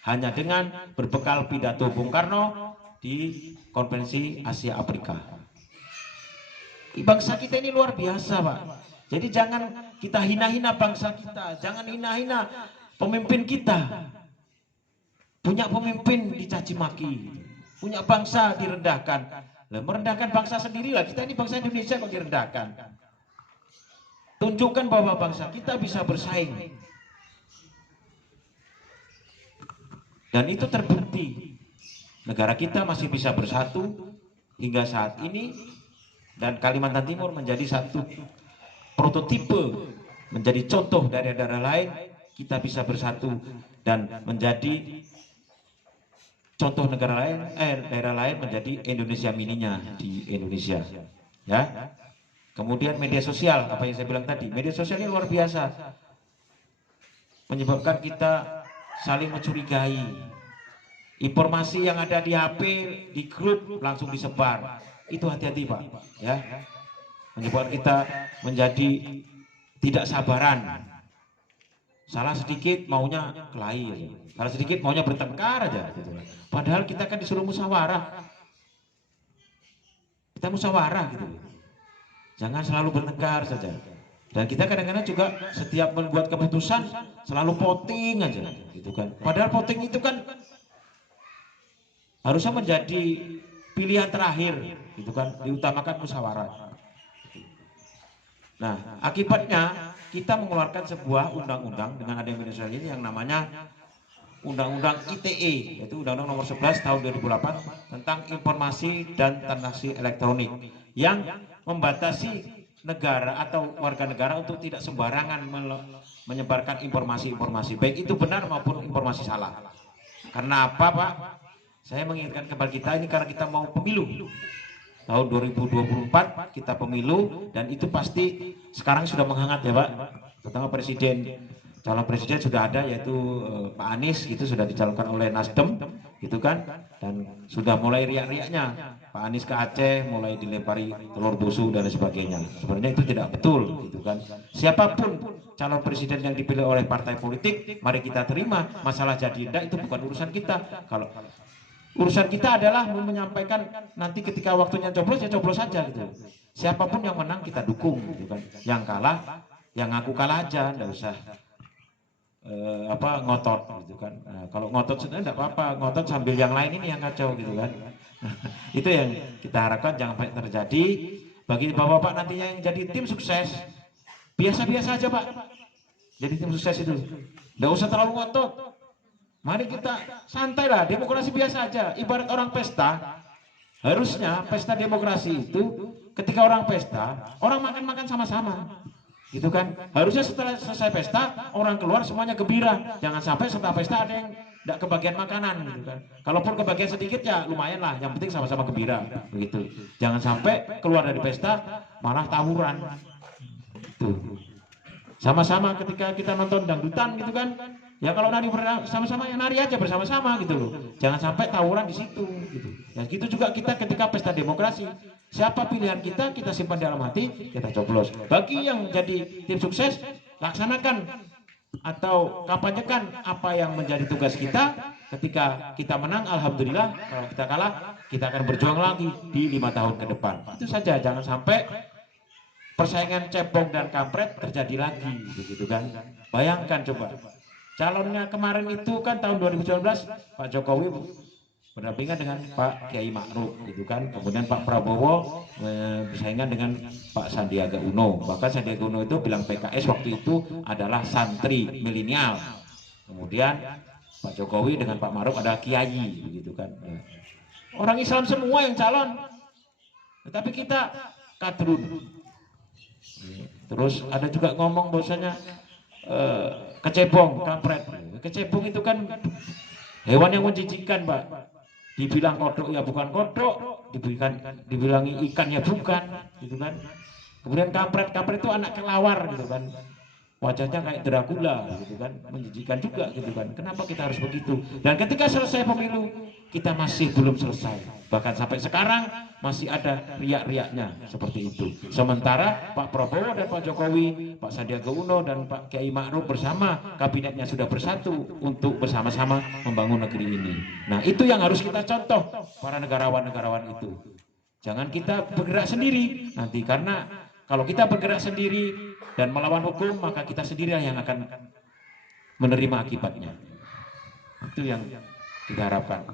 hanya dengan berbekal pidato Bung Karno di Konvensi Asia Afrika. Bangsa kita ini luar biasa, Pak. Jadi jangan kita hina-hina bangsa kita, jangan hina-hina pemimpin kita. Punya pemimpin dicaci maki, punya bangsa direndahkan. Lah, merendahkan bangsa sendirilah. Kita ini bangsa Indonesia kok direndahkan. Tunjukkan bahwa bangsa kita bisa bersaing. Dan itu terbukti. Negara kita masih bisa bersatu hingga saat ini, dan Kalimantan Timur menjadi satu prototipe, menjadi contoh dari daerah lain. Kita bisa bersatu dan menjadi contoh negara lain, daerah lain menjadi Indonesia mininya di Indonesia. Ya. Kemudian media sosial, apa yang saya bilang tadi, media sosial ini luar biasa, menyebabkan kita saling mencurigai. Informasi yang ada di HP, di grup langsung disebar. Itu hati-hati, Pak, ya. Menyebabkan kita menjadi tidak sabaran. Salah sedikit maunya kelahi aja. Salah sedikit maunya bertengkar aja gitu. Padahal kita kan disuruh musyawarah. Kita musyawarah gitu. Jangan selalu bertengkar saja. Dan kita kadang-kadang juga setiap membuat keputusan selalu voting aja gitu kan. Padahal voting itu kan harusnya menjadi pilihan terakhir, gitu kan, diutamakan musyawarah. Nah, akibatnya kita mengeluarkan sebuah undang-undang dengan adanya media sosial ini yang namanya Undang-Undang ITE, yaitu Undang-Undang Nomor 11 Tahun 2008 tentang Informasi dan Transaksi Elektronik, yang membatasi negara atau warga negara untuk tidak sembarangan menyebarkan informasi-informasi, baik itu benar maupun informasi salah. Karena apa, Pak? Saya mengingatkan kepada kita ini karena kita mau pemilu tahun 2024, kita pemilu, dan itu pasti sekarang sudah menghangat ya, Pak. Terutama calon presiden sudah ada, yaitu Pak Anies, gitu, sudah dicalonkan oleh Nasdem, gitu kan, dan sudah mulai riak-riaknya Pak Anies ke Aceh, mulai dilempari telur busuk dan sebagainya. Sebenarnya itu tidak betul, gitu kan. Siapapun calon presiden yang dipilih oleh partai politik, mari kita terima. Masalah jadi tidak itu bukan urusan kita. Kalau urusan kita adalah menyampaikan nanti ketika waktunya coblos, ya coblos saja gitu. Siapapun yang menang kita dukung, gitu kan. Yang kalah, yang ngaku kalah aja, enggak usah ngotot, gitu kan. Nah, kalau ngotot sebenarnya enggak apa-apa, ngotot sambil yang lain ini yang kacau, gitu kan. Itu yang kita harapkan jangan sampai terjadi. Bagi bapak-bapak nantinya yang jadi tim sukses, biasa-biasa aja, Pak. Jadi tim sukses itu enggak usah terlalu ngotot. Mari kita santai lah, demokrasi biasa aja. Ibarat orang pesta, harusnya pesta demokrasi itu ketika orang pesta, orang makan-makan sama-sama, gitu kan. Harusnya setelah selesai pesta, orang keluar semuanya gembira. Jangan sampai setelah pesta ada yang tidak kebagian makanan, gitu kan. Kalaupun kebagian sedikit ya lumayan lah, yang penting sama-sama gembira, begitu. Jangan sampai keluar dari pesta malah tawuran. Tuh. Sama-sama ketika kita nonton dangdutan, gitu kan. Ya kalau nari bersama-sama ya nari aja bersama-sama gitu loh. Jangan sampai tawuran di situ gitu. Ya gitu juga kita ketika pesta demokrasi. Siapa pilihan kita, kita simpan dalam hati, kita coblos. Bagi yang jadi tim sukses, laksanakan atau kampanyekan apa yang menjadi tugas kita. Ketika kita menang, alhamdulillah. Kalau kita kalah, kita akan berjuang lagi di 5 tahun ke depan. Itu saja, jangan sampai persaingan cebong dan kampret terjadi lagi begitu kan. Bayangkan coba. Calonnya kemarin itu kan tahun 2019 Pak Jokowi berdampingan dengan Pak Kiai Ma'ruf gitu kan. Kemudian Pak Prabowo bersaingan dengan Pak Sandiaga Uno. Bahkan Sandiaga Uno itu bilang PKS waktu itu adalah santri milenial. Kemudian Pak Jokowi dengan Pak Ma'ruf adalah kiai begitu kan. Orang Islam semua yang calon. Tetapi kita kadrun. Terus ada juga ngomong bahwasanya kecebong, kampret. Kecebong itu kan hewan yang menjijikkan, Pak. Dibilang kodok ya bukan kodok, dibilangi ikan ya bukan, gitu kan. Kemudian kampret itu anak kelawar gitu kan. Wajahnya kayak Dracula gitu kan, menjijikkan juga gitu kan. Kenapa kita harus begitu? Dan ketika selesai pemilu, kita masih belum selesai. Bahkan sampai sekarang masih ada riak-riaknya seperti itu. Sementara Pak Prabowo dan Pak Jokowi, Pak Sandiaga Uno dan Pak Kiai Ma'ruf bersama kabinetnya sudah bersatu untuk bersama-sama membangun negeri ini. Nah, itu yang harus kita contoh para negarawan-negarawan itu. Jangan kita bergerak sendiri nanti, karena kalau kita bergerak sendiri dan melawan hukum, maka kita sendiri yang akan menerima akibatnya. Itu yang kita harapkan.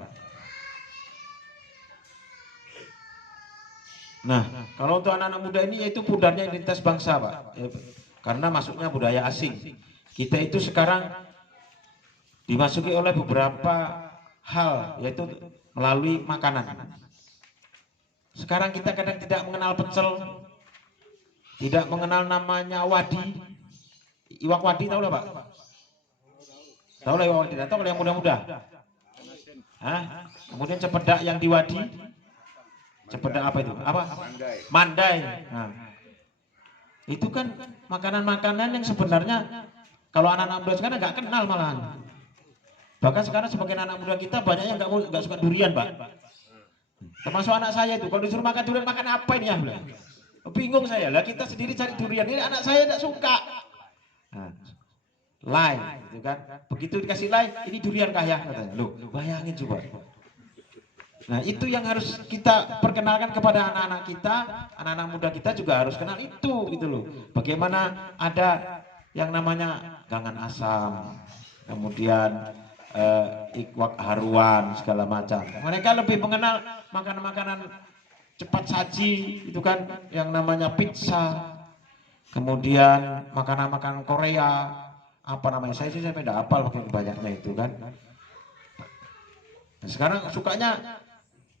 Nah, kalau untuk anak-anak muda ini, yaitu pudarnya identitas bangsa, Pak. Karena masuknya budaya asing. Kita itu sekarang dimasuki oleh beberapa hal, yaitu melalui makanan. Sekarang kita kadang tidak mengenal pecel, tidak mengenal namanya wadi. Iwak wadi tahu lah, Pak? Tahu lah iwak wadi, tahu kalau yang muda-muda. Kemudian cepedak yang di wadi. Cepedak apa itu? Apa? Mandai. Nah, itu kan makanan-makanan yang sebenarnya kalau anak-anak muda sekarang nggak kenal malahan. Bahkan sekarang sebagian anak muda kita banyak yang nggak suka durian, Pak. Termasuk anak saya itu, kalau disuruh makan durian, makan apa ini ya? Bingung saya lah, kita sendiri cari durian, ini anak saya tidak suka. Nah, lain, gitu kan? Begitu dikasih lain, ini durian kah ya? Katanya. Loh, bayangin coba. Nah, itu yang harus kita perkenalkan kepada anak-anak kita, anak-anak muda kita juga harus kenal itu, gitu loh. Bagaimana ada yang namanya gangan asam, kemudian ikwak haruan segala macam. Mereka lebih mengenal makanan-makanan cepat saji, itu kan yang namanya pizza, kemudian makanan-makanan Korea, apa namanya, saya tidak hafal pakai banyaknya itu kan. Nah, sekarang sukanya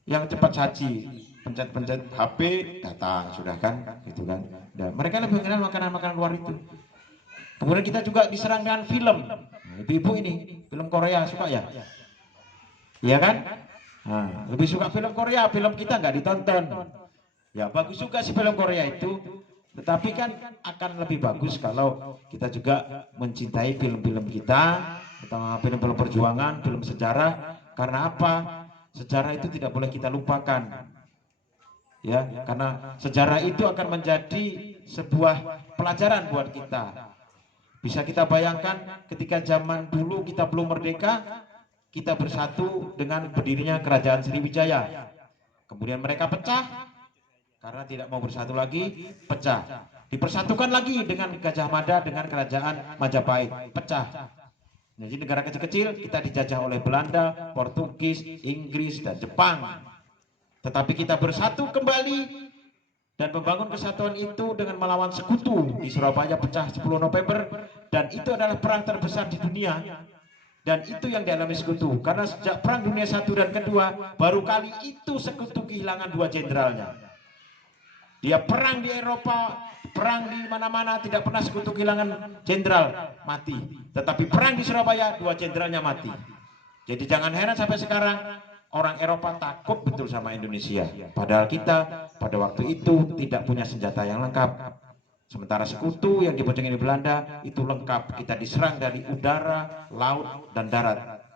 yang cepat saji, pencet-pencet HP datang sudah kan, gitu kan. Dan mereka lebih mengenal makanan-makanan luar itu. Kemudian kita juga diserang dengan film. Ibu-ibu ini film Korea suka ya? Iya kan? Nah, lebih suka film Korea, film kita nggak ditonton. Ya bagus juga sih film Korea itu, tetapi kan akan lebih bagus kalau kita juga mencintai film-film kita, terutama film-film perjuangan, film sejarah. Karena apa? Sejarah itu tidak boleh kita lupakan, ya, karena sejarah itu akan menjadi sebuah pelajaran buat kita. Bisa kita bayangkan ketika zaman dulu kita belum merdeka, kita bersatu dengan berdirinya kerajaan Sriwijaya. Kemudian mereka pecah karena tidak mau bersatu lagi, pecah. Dipersatukan lagi dengan Gajah Mada dengan kerajaan Majapahit, pecah. Jadi negara kecil-kecil kita dijajah oleh Belanda, Portugis, Inggris, dan Jepang. Tetapi kita bersatu kembali dan membangun kesatuan itu dengan melawan sekutu. Di Surabaya pecah 10 November dan itu adalah perang terbesar di dunia. Dan itu yang dialami sekutu. Karena sejak Perang Dunia I dan Kedua, baru kali itu sekutu kehilangan 2 jenderalnya. Dia perang di Eropa, perang di mana-mana, tidak pernah sekutu kehilangan jenderal mati. Tetapi perang di Surabaya, 2 jenderalnya mati. Jadi jangan heran sampai sekarang orang Eropa takut betul sama Indonesia. Padahal kita pada waktu itu tidak punya senjata yang lengkap. Sementara sekutu yang diboncengin di Belanda itu lengkap, kita diserang dari udara, laut, dan darat.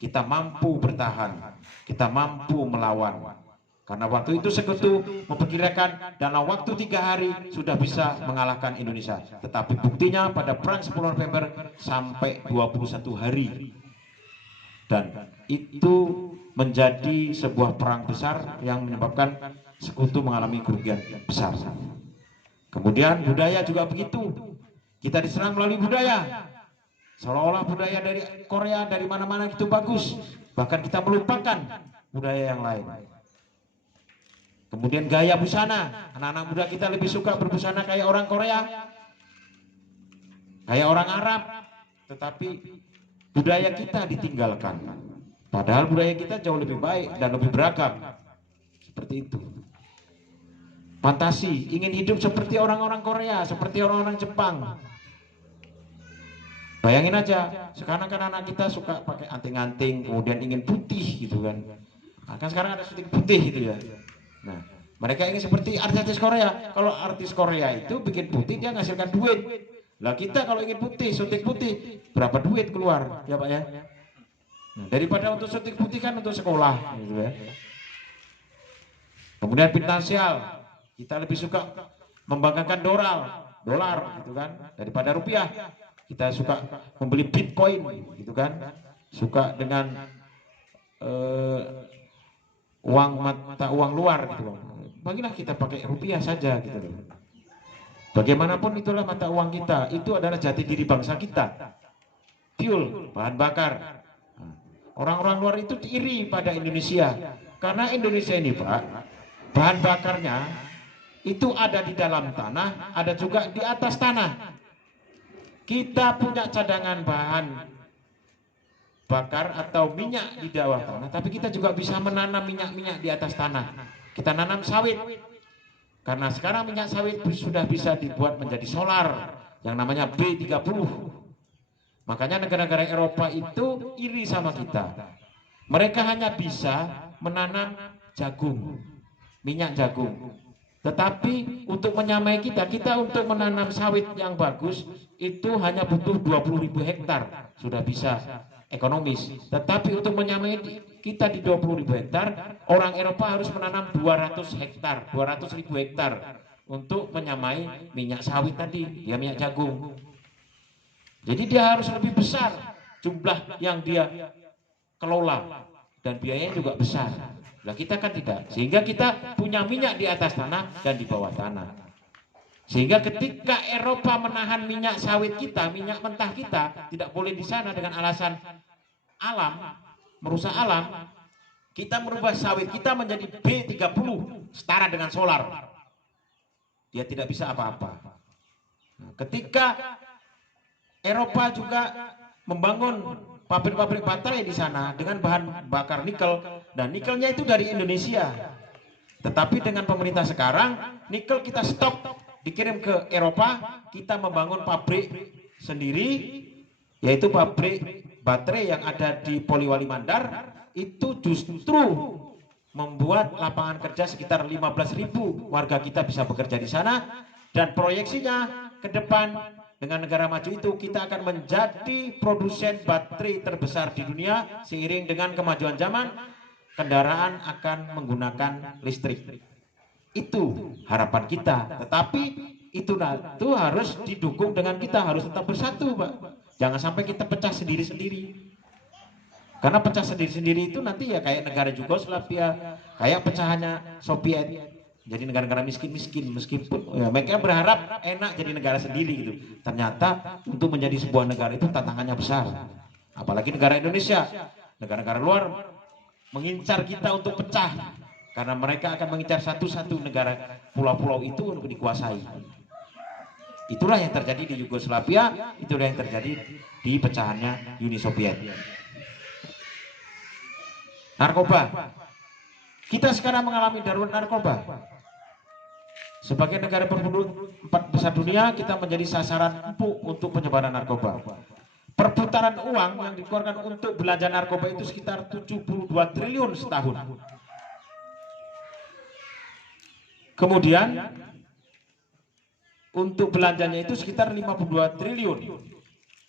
Kita mampu bertahan, kita mampu melawan. Karena waktu itu sekutu memperkirakan dalam waktu 3 hari sudah bisa mengalahkan Indonesia. Tetapi buktinya pada perang 10 November sampai 21 hari. Dan itu menjadi sebuah perang besar yang menyebabkan sekutu mengalami kerugian besar. Kemudian budaya juga begitu. Kita diserang melalui budaya. Seolah-olah budaya dari Korea, dari mana-mana itu bagus. Bahkan kita melupakan budaya yang lain. Kemudian gaya busana. Anak-anak muda kita lebih suka berbusana kayak orang Korea, kayak orang Arab. Tetapi budaya kita ditinggalkan. Padahal budaya kita jauh lebih baik dan lebih beragam. Seperti itu. Fantasi, ingin hidup seperti orang-orang Korea, seperti orang-orang Jepang. Bayangin aja, sekarang kan anak kita suka pakai anting-anting, kemudian ingin putih gitu kan. Nah, kan sekarang ada suntik putih gitu ya. Nah, mereka ingin seperti artis Korea. Kalau artis Korea itu bikin putih, dia menghasilkan duit. Lah kita kalau ingin putih, suntik putih, berapa duit keluar, ya Pak ya? Nah, daripada untuk suntik putih kan untuk sekolah gitu ya. Kemudian finansial. Kita lebih suka membanggakan dolar gitu kan, daripada rupiah. Kita suka membeli Bitcoin gitu kan, suka dengan mata uang luar gitu. Bagilah kita pakai rupiah saja gitu loh. Bagaimanapun itulah mata uang kita, itu adalah jati diri bangsa kita. Fuel, bahan bakar. Orang-orang luar itu iri pada Indonesia, karena Indonesia ini Pak, bahan bakarnya itu ada di dalam tanah, ada juga di atas tanah. Kita punya cadangan bahan bakar atau minyak di bawah tanah, tapi kita juga bisa menanam minyak-minyak di atas tanah. Kita nanam sawit, karena sekarang minyak sawit sudah bisa dibuat menjadi solar yang namanya B30. Makanya negara-negara Eropa itu iri sama kita. Mereka hanya bisa menanam jagung, minyak jagung. Tetapi untuk menyamai kita untuk menanam sawit yang bagus itu hanya butuh 20.000 hektar sudah bisa ekonomis. Tetapi untuk menyamai kita di 20.000 hektar, orang Eropa harus menanam 200.000 hektar untuk menyamai minyak sawit tadi, ya minyak jagung. Jadi dia harus lebih besar jumlah yang dia kelola dan biayanya juga besar. Nah kita kan tidak, sehingga kita punya minyak di atas tanah dan di bawah tanah. Sehingga ketika Eropa menahan minyak sawit kita, minyak mentah kita tidak boleh di sana dengan alasan alam, merusak alam, kita merubah sawit kita menjadi B30 setara dengan solar. Dia tidak bisa apa-apa. Nah, ketika Eropa juga membangun pabrik-pabrik baterai di sana dengan bahan bakar nikel, dan nikelnya itu dari Indonesia. Tetapi dengan pemerintah sekarang, nikel kita stop dikirim ke Eropa, kita membangun pabrik sendiri, yaitu pabrik baterai yang ada di Poliwali Mandar. Itu justru membuat lapangan kerja sekitar 15.000 warga kita bisa bekerja di sana, dan proyeksinya ke depan dengan negara maju itu kita akan menjadi produsen baterai terbesar di dunia. Seiring dengan kemajuan zaman, kendaraan akan menggunakan listrik. Itu harapan kita. Tetapi itu harus didukung dengan kita, harus tetap bersatu Pak. Jangan sampai kita pecah sendiri-sendiri. Karena pecah sendiri-sendiri itu nanti ya kayak negara Yugoslavia, kayak pecahannya Soviet. Jadi negara-negara miskin-miskin, meskipun ya, mereka berharap enak jadi negara sendiri gitu. Ternyata untuk menjadi sebuah negara itu tantangannya besar. Apalagi negara Indonesia, negara-negara luar mengincar kita untuk pecah, karena mereka akan mengincar satu-satu negara pulau-pulau itu untuk dikuasai. Itulah yang terjadi di Yugoslavia, itulah yang terjadi di pecahannya Uni Soviet. Narkoba. Kita sekarang mengalami darurat narkoba. Sebagai negara berbenduduk 4 besar dunia, kita menjadi sasaran empuk untuk penyebaran narkoba. Perputaran uang yang dikeluarkan untuk belanja narkoba itu sekitar 72 triliun setahun. Kemudian untuk belanjanya itu sekitar 52 triliun.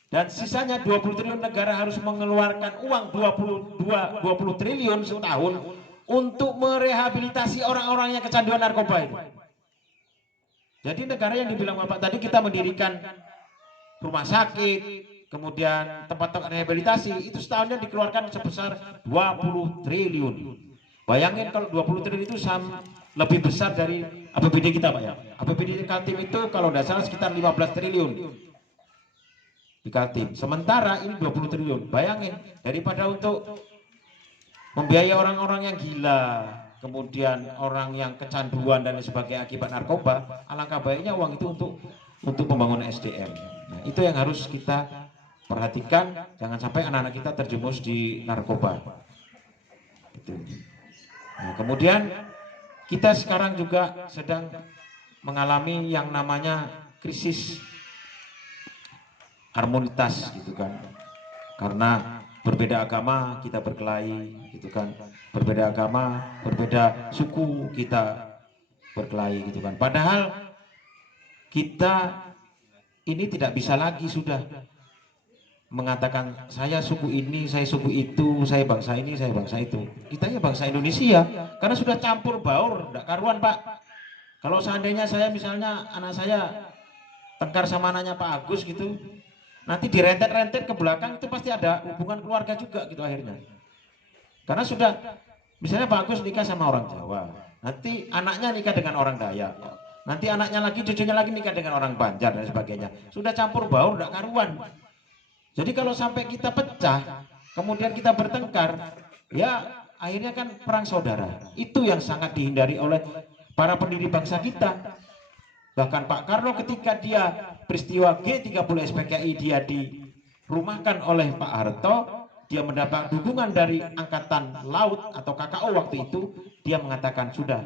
Dan sisanya 20 triliun negara harus mengeluarkan uang 20 triliun setahun untuk merehabilitasi orang-orang yang kecanduan narkoba itu. Jadi negara yang dibilang Bapak tadi, kita mendirikan rumah sakit, kemudian tempat-tempat rehabilitasi, itu setahunnya dikeluarkan sebesar 20 triliun. Bayangin kalau 20 triliun itu lebih besar dari APBD kita Pak ya. APBD Kaltim itu kalau tidak salah sekitar 15 triliun di Kaltim. Sementara ini 20 triliun. Bayangin, daripada untuk membiayai orang-orang yang gila, kemudian orang yang kecanduan dan sebagainya akibat narkoba, alangkah baiknya uang itu untuk pembangunan SDM. Nah, itu yang harus kita perhatikan, jangan sampai anak-anak kita terjerumus di narkoba. Itu. Nah, kemudian kita sekarang juga sedang mengalami yang namanya krisis harmonitas gitu kan, karena berbeda agama kita berkelahi gitu kan, berbeda agama, berbeda suku kita berkelahi gitu kan, padahal kita ini tidak bisa lagi sudah mengatakan saya suku ini, saya suku itu, saya bangsa ini, saya bangsa itu. Kita ya bangsa Indonesia, karena sudah campur baur, tidak karuan Pak. Kalau seandainya saya misalnya anak saya tengkar sama anaknya Pak Agus gitu, nanti direntet-rentet ke belakang, itu pasti ada hubungan keluarga juga gitu akhirnya. Karena sudah, misalnya Pak Agus nikah sama orang Jawa, nanti anaknya nikah dengan orang Dayak, nanti anaknya lagi, cucunya lagi nikah dengan orang Banjar dan sebagainya. Sudah campur baur, tidak karuan. Jadi kalau sampai kita pecah, kemudian kita bertengkar, ya akhirnya kan perang saudara. Itu yang sangat dihindari oleh para pendiri bangsa kita. Bahkan Pak Karno ketika dia peristiwa G30 SPKI dia dirumahkan oleh Pak Harto, dia mendapat dukungan dari Angkatan Laut atau KKO waktu itu, dia mengatakan sudah,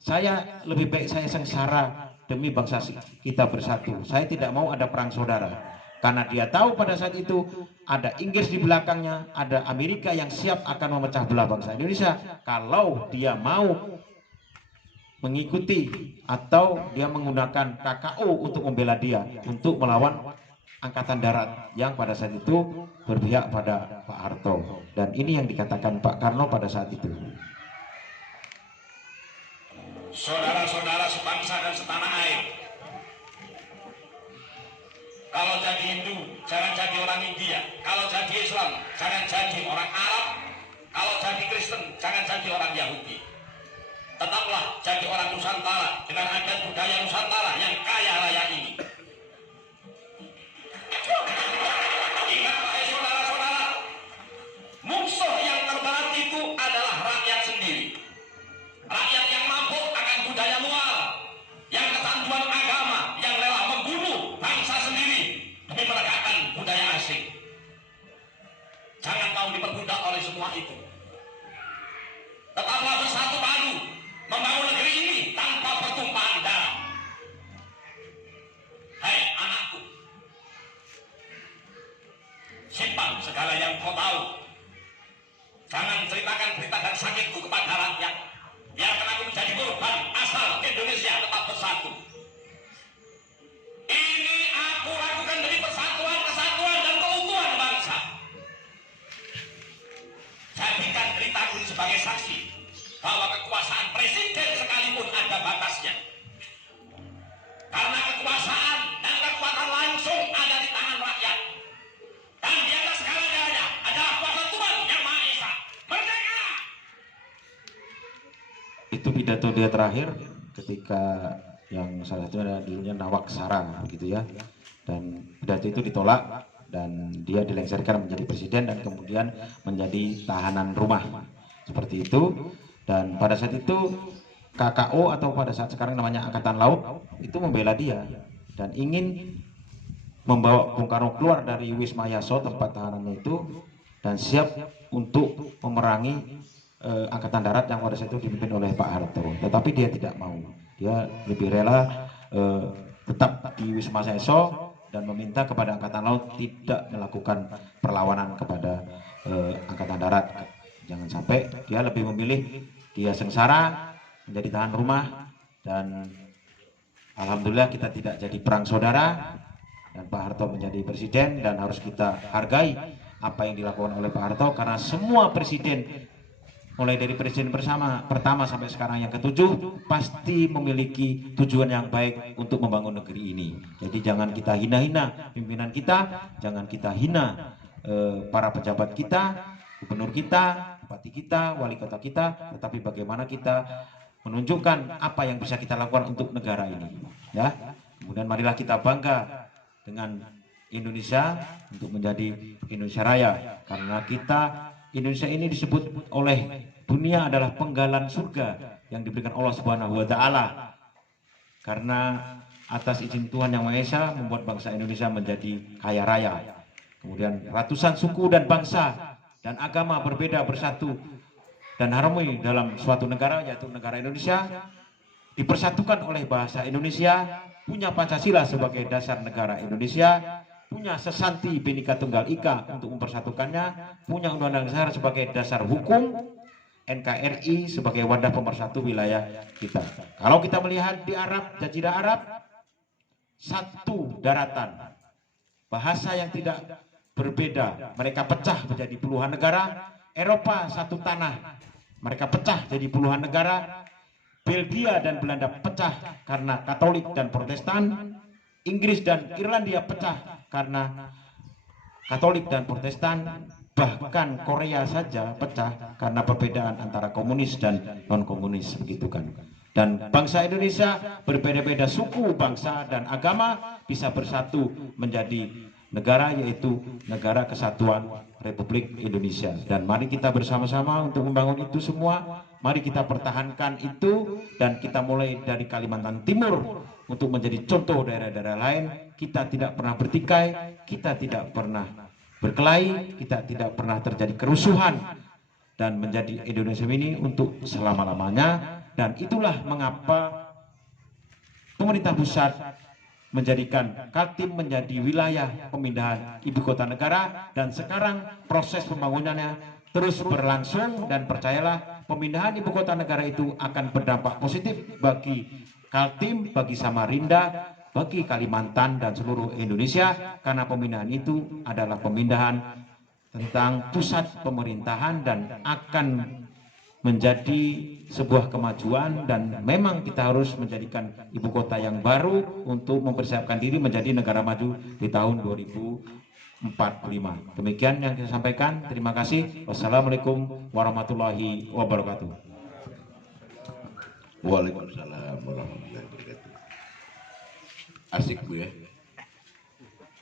saya lebih baik saya sengsara demi bangsa kita bersatu. Saya tidak mau ada perang saudara. Karena dia tahu pada saat itu ada Inggris di belakangnya, ada Amerika yang siap akan memecah belah bangsa Indonesia kalau dia mau mengikuti atau dia menggunakan KKO untuk membela dia, untuk melawan Angkatan Darat yang pada saat itu berpihak pada Pak Harto. Dan ini yang dikatakan Pak Karno pada saat itu. Saudara-saudara sebangsa dan setanah air, kalau jadi Hindu jangan jadi orang India, kalau jadi Islam jangan jadi orang Arab, kalau jadi Kristen jangan jadi orang Yahudi. Tetaplah jadi orang Nusantara dengan adat budaya Nusantara yang kaya raya ini. Ingat wahai saudara-saudara, musuh yang terberat itu adalah rakyat sendiri. Rakyat yang mabuk akan budaya luar, yang kecanduan agama, yang rela membunuh bangsa sendiri demi menegakkan budaya asing. Jangan mau diperbudak oleh semua itu. Tetaplah bersatu padu membangun negeri ini tanpa pertumpahan darah. Hai anakku, simpan segala yang kau tahu. Jangan ceritakan berita dan sakitku kepada rakyat. Biarkan aku menjadi korban asal Indonesia tetap bersatu. Ini aku lakukan demi persatuan, kesatuan dan keutuhan bangsa. Jadikan ceritaku sebagai saksi bahwa kekuasaan presiden sekalipun ada batasnya. Karena kekuasaan dan kekuatan langsung ada di tangan rakyat. Dan di atas segala-galanya adalah kuasa Tuhan yang Maha Esa. Merdeka! Itu pidato dia terakhir ketika yang salah satunya adalah dulunya Nawak Sara gitu ya. Dan pidato itu ditolak dan dia dilengsarkan menjadi presiden dan kemudian menjadi tahanan rumah. Seperti itu. Dan pada saat itu KKO atau pada saat sekarang namanya Angkatan Laut itu membela dia dan ingin membawa Bung Karno keluar dari Wisma Yaso tempat tahanannya itu dan siap untuk memerangi Angkatan Darat yang pada saat itu dipimpin oleh Pak Harto. Tetapi dia tidak mau, dia lebih rela tetap di Wisma Yaso dan meminta kepada Angkatan Laut tidak melakukan perlawanan kepada Angkatan Darat. Jangan sampai dia lebih memilih dia sengsara menjadi tahan rumah dan Alhamdulillah kita tidak jadi perang saudara dan Pak Harto menjadi presiden, dan harus kita hargai apa yang dilakukan oleh Pak Harto, karena semua presiden mulai dari presiden pertama sampai sekarang yang ketujuh pasti memiliki tujuan yang baik untuk membangun negeri ini. Jadi jangan kita hina-hina pimpinan kita, jangan kita hina para pejabat kita, gubernur kita, bupati kita, wali kota kita, tetapi bagaimana kita menunjukkan apa yang bisa kita lakukan untuk negara ini, ya. Kemudian marilah kita bangga dengan Indonesia untuk menjadi Indonesia Raya, karena kita Indonesia ini disebut oleh dunia adalah penggalan surga yang diberikan Allah Subhanahu wa taala. Karena atas izin Tuhan Yang Maha Esa membuat bangsa Indonesia menjadi kaya raya. Kemudian ratusan suku dan bangsa dan agama berbeda bersatu dan harmoni dalam suatu negara, yaitu negara Indonesia, dipersatukan oleh bahasa Indonesia, punya Pancasila sebagai dasar negara Indonesia, punya sesanti Bhinneka Tunggal Ika untuk mempersatukannya, punya Undang-Undang Dasar sebagai dasar hukum, NKRI sebagai wadah pemersatu wilayah kita. Kalau kita melihat di Arab, Jazirah Arab, satu daratan, bahasa yang tidak berbeda, mereka pecah menjadi puluhan negara. Eropa satu tanah, mereka pecah jadi puluhan negara. Belgia dan Belanda pecah karena Katolik dan Protestan. Inggris dan Irlandia pecah karena Katolik dan Protestan. Bahkan Korea saja pecah karena perbedaan antara komunis dan non-komunis, begitu kan. Dan bangsa Indonesia berbeda-beda suku, bangsa dan agama bisa bersatu menjadi negara, yaitu Negara Kesatuan Republik Indonesia. Dan mari kita bersama-sama untuk membangun itu semua. Mari kita pertahankan itu, dan kita mulai dari Kalimantan Timur untuk menjadi contoh daerah-daerah lain. Kita tidak pernah bertikai, kita tidak pernah berkelahi, kita tidak pernah terjadi kerusuhan, dan menjadi Indonesia ini untuk selama-lamanya. Dan itulah mengapa pemerintah pusat menjadikan Kaltim menjadi wilayah pemindahan ibu kota negara, dan sekarang proses pembangunannya terus berlangsung. Dan percayalah, pemindahan ibu kota negara itu akan berdampak positif bagi Kaltim, bagi Samarinda, bagi Kalimantan dan seluruh Indonesia, karena pemindahan itu adalah pemindahan tentang pusat pemerintahan dan akan menjadi sebuah kemajuan. Dan memang kita harus menjadikan ibu kota yang baru untuk mempersiapkan diri menjadi negara maju di tahun 2045. Demikian yang saya sampaikan. Terima kasih. Wassalamualaikum warahmatullahi wabarakatuh. Waalaikumsalam warahmatullahi wabarakatuh. Asik Bu ya,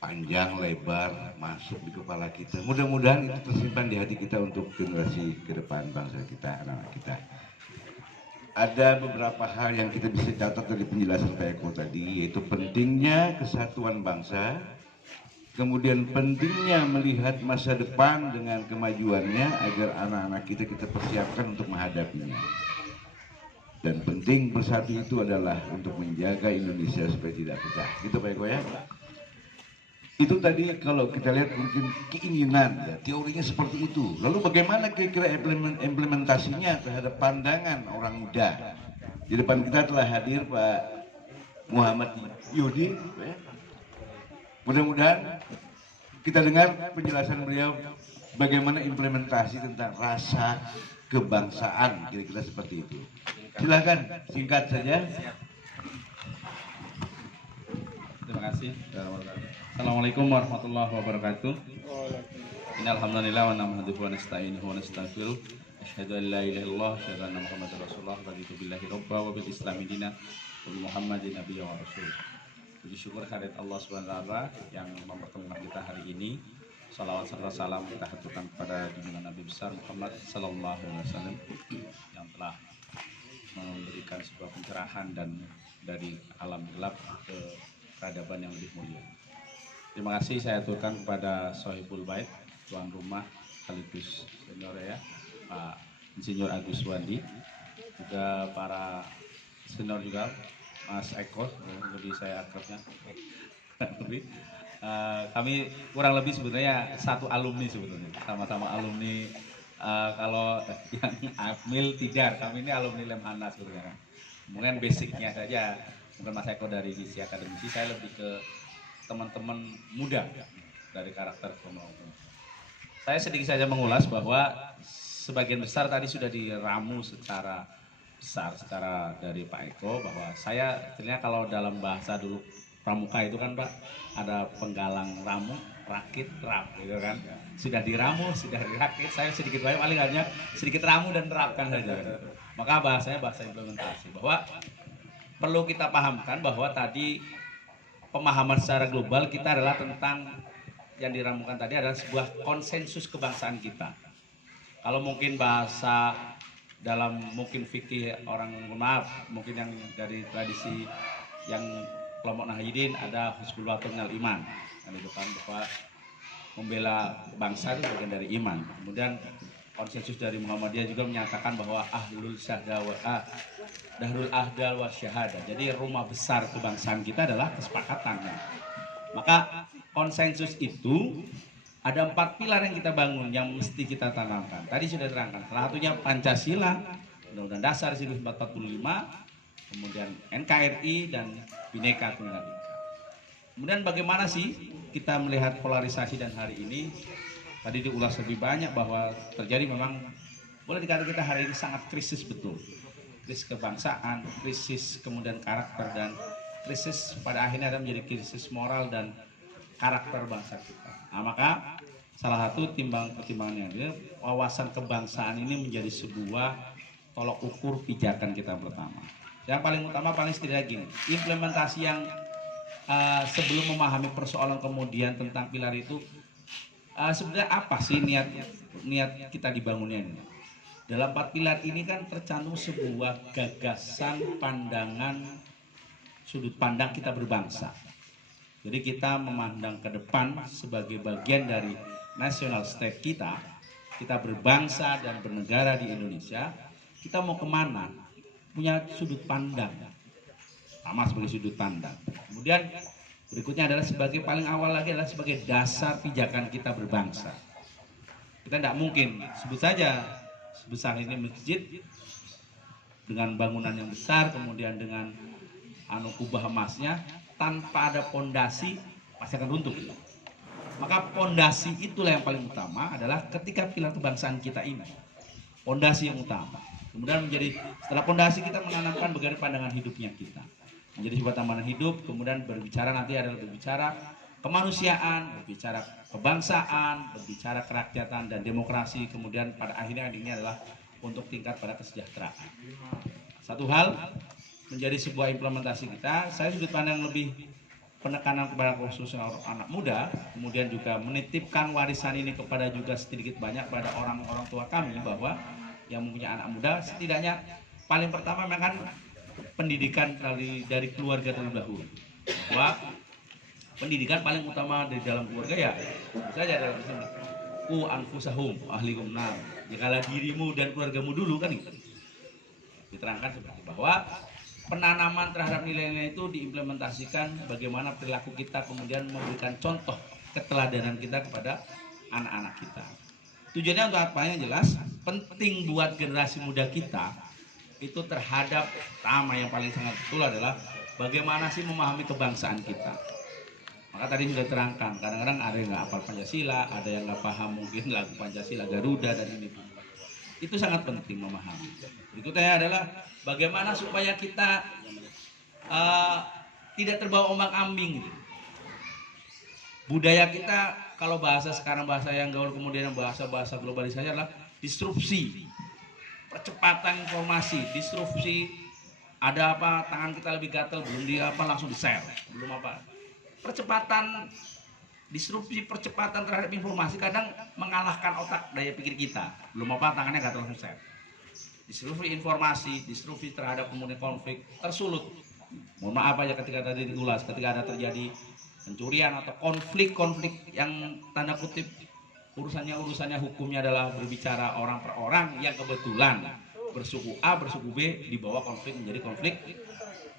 panjang lebar masuk di kepala kita. Mudah-mudahan itu tersimpan di hati kita untuk generasi ke depan bangsa kita, anak-anak kita. Ada beberapa hal yang kita bisa catat dari penjelasan Pak Eko tadi, yaitu pentingnya kesatuan bangsa, kemudian pentingnya melihat masa depan dengan kemajuannya agar anak-anak kita persiapkan untuk menghadapinya. Dan penting bersatu itu adalah untuk menjaga Indonesia supaya tidak pecah. Gitu Pak Eko ya. Itu tadi kalau kita lihat mungkin keinginan ya, teorinya seperti itu. Lalu bagaimana kira-kira implementasinya terhadap pandangan orang muda? Di depan kita telah hadir Pak Muhammad Yudi. Ya. Mudah-mudahan kita dengar penjelasan beliau bagaimana implementasi tentang rasa kebangsaan, kira-kira seperti itu. Silakan singkat saja. Terima kasih. Assalamualaikum warahmatullahi wabarakatuh. Innal hamdalillah wa nahmaduhu wa nasta'inuhu wa nastaghfiruh. Asyhadu an la ilaha illallah wa asyhadu anna Muhammadar Rasulullah. Raditu billahi rabba wa bil islami dina wa bi Muhammadin nabiyya wa rasul. Puji syukur kehadirat Allah Subhanahu wa taala yang mempertemukan kita hari ini. Salawat serta salam kita haturkan kepada junjungan Nabi besar Muhammad sallallahu alaihi wasallam yang telah memberikan sebuah pencerahan dan dari alam gelap ke peradaban yang lebih mulia. Terima kasih saya aturkan kepada Sohibul Bait, tuan rumah sekaligus senior ya, Pak Insinyur Agus Wandi, juga para senior juga, Mas Eko, lebih saya akrabnya. Kami kurang lebih sebetulnya satu alumni sebetulnya, sama-sama alumni. Kalau yang Akmil Tidar, kami ini alumni Lemhanas sebetulnya. Mungkin basicnya saja Bukan Mas Eko dari sisi akademisi, saya lebih ke teman-teman muda dari karakter pembangunan. Saya sedikit saja mengulas bahwa sebagian besar tadi sudah diramu secara besar, secara dari Pak Eko, bahwa saya ternyata kalau dalam bahasa dulu pramuka itu kan Pak, ada penggalang ramu, rakit, rap gitu kan. Sudah diramu, sudah dirakit, saya sedikit banyak paling hanya sedikit ramu dan terapkan saja. Maka bahasanya bahasa implementasi, bahwa perlu kita pahamkan bahwa tadi pemahaman secara global kita adalah tentang yang diramukan tadi adalah sebuah konsensus kebangsaan kita. Kalau mungkin bahasa dalam mungkin fikih orang, maaf, mungkin yang dari tradisi yang kelompok Nahdlatul ada husnul waton minal iman, kan itu kan, bahwa membela bangsa itu bagian dari iman. Kemudian konsensus dari Muhammadiyah juga menyatakan bahwa dahrul ahdal wa syahadah. Jadi rumah besar kebangsaan kita adalah kesepakatan. Maka konsensus itu ada 4 pilar yang kita bangun yang mesti kita tanamkan. Tadi sudah terangkan. Salah satunya Pancasila, Undang-Undang Dasar 1945, kemudian NKRI dan Bhinneka Tunggal Ika. Kemudian bagaimana sih kita melihat polarisasi dan hari ini? Tadi diulas lebih banyak bahwa terjadi memang boleh dikatakan kita hari ini sangat krisis betul. Krisis kebangsaan, krisis kemudian karakter, dan krisis pada akhirnya ada menjadi krisis moral dan karakter bangsa kita. Nah, maka salah satu pertimbangannya adalah wawasan kebangsaan ini menjadi sebuah tolok ukur pijakan kita pertama. Yang paling utama, paling setidaknya gini, implementasi yang sebelum memahami persoalan kemudian tentang pilar itu, sebenarnya apa sih niat kita dibangunnya ini? Dalam 4 pilar ini kan tercantum sebuah gagasan, pandangan, sudut pandang kita berbangsa. Jadi kita memandang ke depan sebagai bagian dari national state kita berbangsa dan bernegara di Indonesia, kita mau kemana? Punya sudut pandang, sama sebagai sudut pandang. Kemudian berikutnya adalah sebagai paling awal lagi adalah sebagai dasar pijakan kita berbangsa. Kita tidak mungkin sebut saja sebesar ini masjid dengan bangunan yang besar, kemudian dengan kubah emasnya, tanpa ada pondasi pasti akan runtuh. Maka pondasi itulah yang paling utama, adalah ketika pilar kebangsaan kita ini, pondasi yang utama. Kemudian setelah pondasi kita menanamkan bagaimana pandangan hidupnya kita menjadi sebuah tamanan hidup. Kemudian berbicara nanti adalah berbicara kemanusiaan, berbicara kebangsaan, berbicara kerakyatan dan demokrasi. Kemudian pada akhirnya ini adalah untuk tingkat pada kesejahteraan. Satu hal menjadi sebuah implementasi kita, saya sudut pandang lebih penekanan kepada khususnya anak muda, kemudian juga menitipkan warisan ini kepada juga sedikit banyak pada orang-orang tua kami, bahwa yang mempunyai anak muda setidaknya paling pertama memang pendidikan dari keluarga terlebih dahulu. Bahwa pendidikan paling utama di dalam keluarga ya saja dalam Islam, anfusahum ahlikum nar, jikalau dirimu dan keluargamu dulu, kan itu diterangkan seperti bahwa penanaman terhadap nilai-nilai itu diimplementasikan bagaimana perilaku kita, kemudian memberikan contoh keteladanan kita kepada anak-anak kita. Tujuannya untuk apa? Yang jelas penting buat generasi muda kita itu terhadap pertama yang paling sangat betul adalah bagaimana sih memahami kebangsaan kita. Maka tadi sudah terangkan, kadang-kadang ada yang nggak hafal Pancasila, ada yang nggak paham mungkin lagu Pancasila, Garuda dan ini. Itu sangat penting memahami. Berikutnya adalah bagaimana supaya kita tidak terbawa ombak-ambing. Budaya kita, kalau bahasa sekarang, bahasa yang gaul, kemudian bahasa globalisasi adalah disrupsi, percepatan informasi, disrupsi. Ada apa, tangan kita lebih gatal, belum langsung di-share, belum apa. Percepatan, disrupsi, percepatan terhadap informasi kadang mengalahkan otak daya pikir kita. Belum apa, tangannya gatal langsung share. Disrupsi informasi, disrupsi terhadap kemudian konflik, tersulut. Mohon maaf aja ketika tadi diulas, ketika ada terjadi pencurian atau konflik-konflik yang tanda kutip urusannya hukumnya adalah berbicara orang per orang, yang kebetulan bersuku A, bersuku B, dibawa konflik menjadi konflik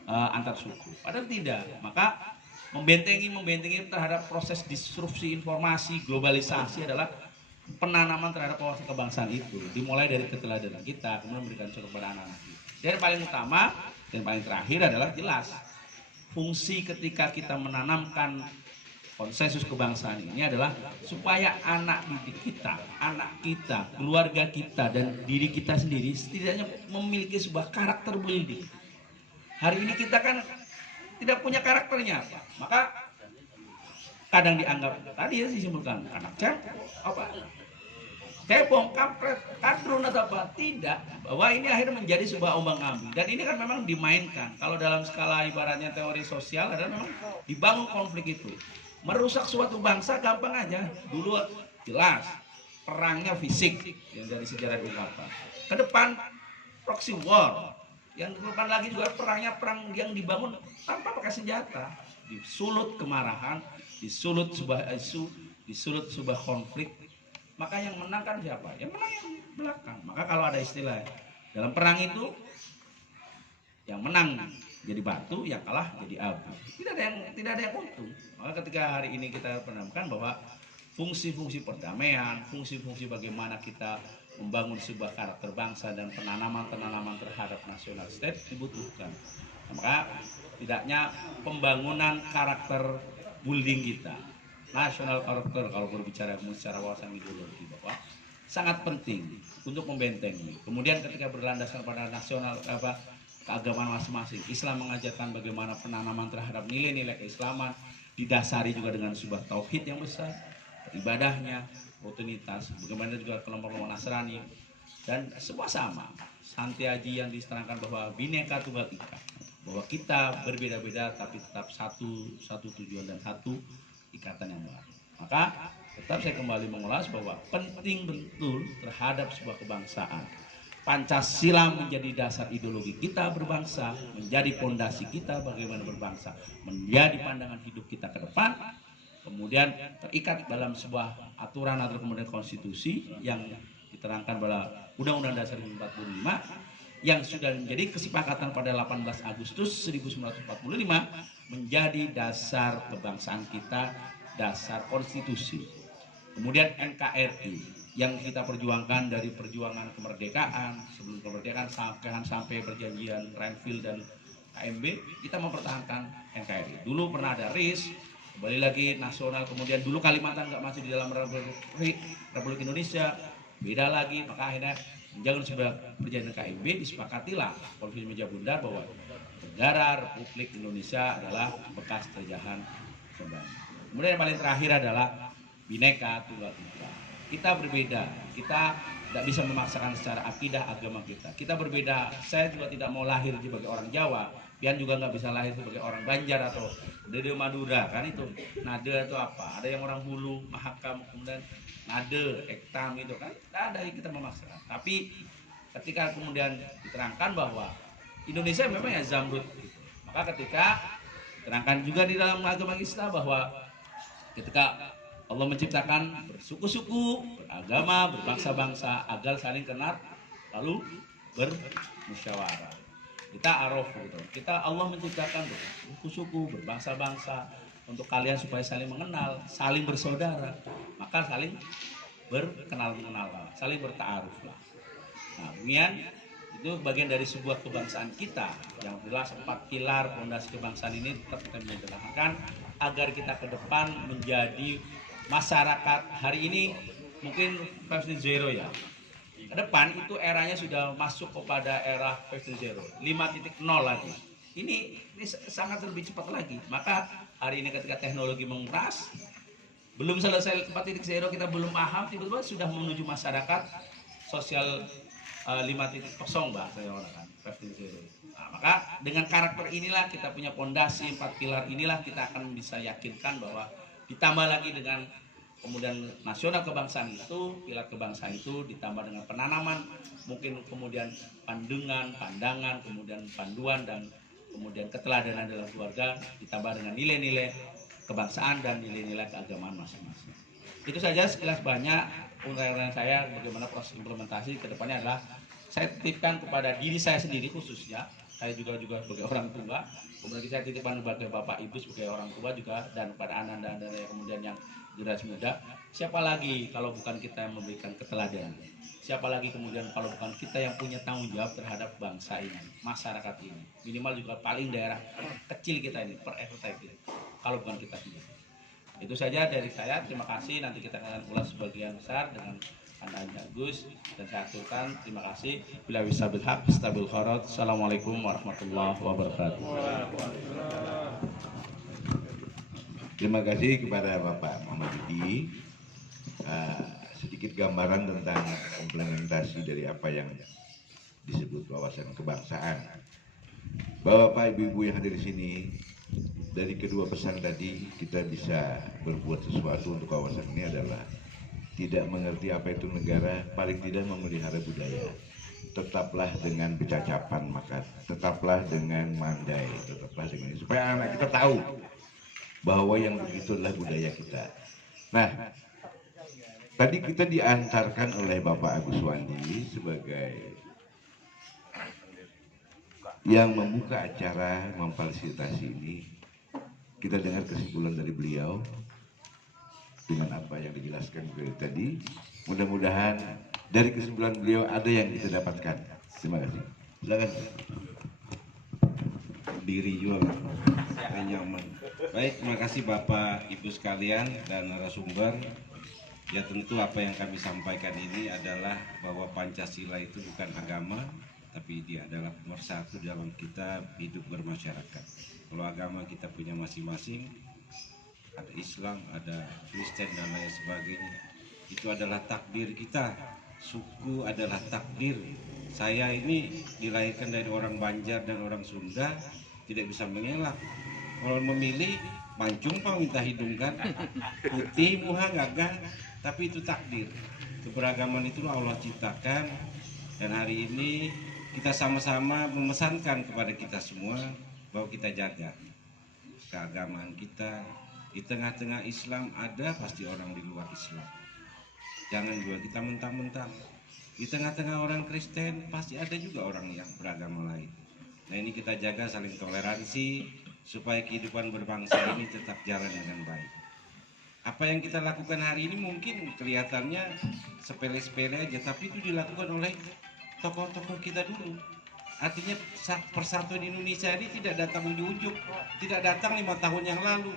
antar suku. Padahal tidak. Maka membentengi terhadap proses disrupsi informasi, globalisasi adalah penanaman terhadap wawasan kebangsaan itu. Dimulai dari keteladanan kita, kemudian memberikan contoh kepada anak-anak kita. Dan paling utama dan paling terakhir adalah jelas fungsi ketika kita menanamkan konsensus kebangsaan ini adalah supaya anak didik kita, anak kita, keluarga kita, dan diri kita sendiri setidaknya memiliki sebuah karakter building. Hari ini kita kan tidak punya karakternya, maka kadang dianggap tadi ya disimpulkan anak cebong, kampret, kadrun atau apa, tidak, bahwa ini akhirnya menjadi sebuah ombang-ambing. Dan ini kan memang dimainkan. Kalau dalam skala ibaratnya teori sosial adalah memang dibangun konflik itu. Merusak suatu bangsa gampang aja. Dulu jelas perangnya fisik yang dari sejarah diungkapkan. Ke depan proxy war. Yang ke depan lagi juga perangnya perang yang dibangun tanpa pakai senjata. Disulut kemarahan, disulut sebuah isu, disulut sebuah konflik. Maka yang menang kan siapa? Yang menang yang belakang. Maka kalau ada istilah dalam perang itu yang menang jadi batu, yang kalah jadi abu. Tidak ada yang untung. Maka ketika hari ini kita penamkan bahwa fungsi-fungsi perdamaian, fungsi-fungsi bagaimana kita membangun sebuah karakter bangsa dan penanaman terhadap national state dibutuhkan. Maka tidaknya pembangunan karakter building kita, national character kalau berbicara secara wawasan ideologi, bahwa sangat penting untuk membentengi. Kemudian ketika berlandaskan pada nasional keagamaan masing-masing, Islam mengajarkan bagaimana penanaman terhadap nilai-nilai keislaman didasari juga dengan sebuah tauhid yang besar, ibadahnya, rutinitas, bagaimana juga kelompok-kelompok Nasrani, dan semua sama. Santi Aji yang diterangkan bahwa Bhinneka Tunggal Ika, bahwa kita berbeda-beda tapi tetap satu tujuan dan satu ikatan yang baru. Maka tetap saya kembali mengulas bahwa penting betul terhadap sebuah kebangsaan. Pancasila menjadi dasar ideologi kita berbangsa, menjadi pondasi kita bagaimana berbangsa, menjadi pandangan hidup kita ke depan, kemudian terikat dalam sebuah aturan atau kemudian konstitusi yang diterangkan pada Undang-Undang Dasar 1945 yang sudah menjadi kesepakatan pada 18 Agustus 1945 menjadi dasar kebangsaan kita, dasar konstitusi. Kemudian NKRI yang kita perjuangkan dari perjuangan kemerdekaan, sebelum kemerdekaan sampai perjanjian Renville dan KMB, kita mempertahankan NKRI. Dulu pernah ada RIS, kembali lagi nasional, kemudian dulu Kalimantan nggak masuk di dalam Republik Indonesia, beda lagi, maka akhirnya menjaga sebuah perjanjian KMB, disepakatilah Konferensi Meja Bundar bahwa negara Republik Indonesia adalah bekas jajahan Belanda. Kemudian yang paling terakhir adalah Bhinneka Tunggal Ika. Kita berbeda, kita tidak bisa memaksakan secara akidah agama kita. Kita berbeda, saya juga tidak mau lahir sebagai orang Jawa, Pian juga nggak bisa lahir sebagai orang Banjar atau Dede Madura, kan itu. Nade itu apa? Ada yang orang Hulu, Mahakam, kemudian Nade, Ektam itu kan, tidak ada yang kita memaksakan. Tapi ketika kemudian diterangkan bahwa Indonesia memang ya Zamrud, gitu. Maka ketika diterangkan juga di dalam agama Islam bahwa ketika Allah menciptakan bersuku-suku, beragama, berbangsa-bangsa agar saling kenal lalu bermusyawarah. Kita araf gitu. Kita Allah menciptakan bersuku-suku, berbangsa-bangsa untuk kalian supaya saling mengenal, saling bersaudara, maka saling berkenal-mengenal, saling bertaaruf lah. Nah, kemudian itu bagian dari sebuah kebangsaan kita yang jelas 4 pilar fondasi kebangsaan ini tetap kita menjalankan agar kita ke depan menjadi masyarakat hari ini mungkin 5.0 ya. Ke depan itu eranya sudah masuk kepada era 5.0, 5.0 lagi. Ini sangat lebih cepat lagi. Maka hari ini ketika teknologi menguras, belum selesai 4.0 kita belum paham, tiba-tiba sudah menuju masyarakat sosial 5.0 bahasa yang orang kan 5.0. Nah, maka dengan karakter inilah kita punya pondasi 4 pilar inilah kita akan bisa yakinkan bahwa ditambah lagi dengan kemudian nasional kebangsaan itu, pilar kebangsaan itu ditambah dengan penanaman, mungkin kemudian pandangan, kemudian panduan dan kemudian keteladanan dalam keluarga, ditambah dengan nilai-nilai kebangsaan dan nilai-nilai keagamaan masing-masing. Itu saja sekilas banyak uraian saya bagaimana proses implementasi ke depannya adalah saya titipkan kepada diri saya sendiri khususnya saya juga sebagai orang tua, kemudian saya titipkan sebagai bapak ibu sebagai orang tua juga, dan pada anak-anak dan kemudian yang generasi muda, siapa lagi kalau bukan kita yang memberikan keteladanan, siapa lagi kemudian kalau bukan kita yang punya tanggung jawab terhadap bangsa ini, masyarakat ini, minimal juga paling daerah kecil kita ini, per RT kita, kalau bukan kita sendiri. Itu saja dari saya, terima kasih. Nanti kita akan ulas sebagian besar dengan Anda Gus, dan saya aturkan terima kasih. Bila wisabil haq, stabil kharat. Assalamualaikum warahmatullahi wabarakatuh. Terima kasih kepada Bapak Muhammad Didi. Sedikit gambaran tentang implementasi dari apa yang disebut wawasan kebangsaan. Bapak Ibu yang hadir di sini, dari kedua pesan tadi kita bisa berbuat sesuatu untuk kawasan ini adalah tidak mengerti apa itu negara, paling tidak memelihara budaya. Tetaplah dengan bercacapan, maka tetaplah dengan mandai, tetaplah dengan ini, supaya anak kita tahu bahwa yang begitu adalah budaya kita. Nah, tadi kita diantarkan oleh Bapak Agus Wandi sebagai yang membuka acara memfasilitasi ini. Kita dengar kesimpulan dari beliau dengan apa yang dijelaskan tadi. Mudah-mudahan dari kesimpulan beliau ada yang kita dapatkan. Terima kasih. Silakan. Diri juga saya nyaman. Baik, terima kasih Bapak Ibu sekalian dan narasumber. Ya tentu apa yang kami sampaikan ini adalah bahwa Pancasila itu bukan agama, tapi dia adalah pemersatu dalam kita hidup bermasyarakat. Kalau agama kita punya masing-masing, ada Islam, ada Kristen dan lain sebagainya. Itu adalah takdir kita. Suku adalah takdir. Saya ini dilahirkan dari orang Banjar dan orang Sunda, tidak bisa mengelak. Kalau memilih, mancung pak minta hidung kan, putih, muha, gagah, tapi itu takdir. Keberagaman itu Allah ciptakan, dan hari ini kita sama-sama memesankan kepada kita semua bahwa kita jaga keagamaan kita. Di tengah-tengah Islam ada pasti orang di luar Islam. Jangan juga kita mentang-mentang. Di tengah-tengah orang Kristen pasti ada juga orang yang beragama lain. Nah ini kita jaga saling toleransi supaya kehidupan berbangsa ini tetap jalan dengan baik. Apa yang kita lakukan hari ini mungkin kelihatannya sepele-sepele aja, tapi itu dilakukan oleh tokoh-tokoh kita dulu. Artinya persatuan Indonesia ini tidak datang ujug-ujug, tidak datang 5 tahun yang lalu.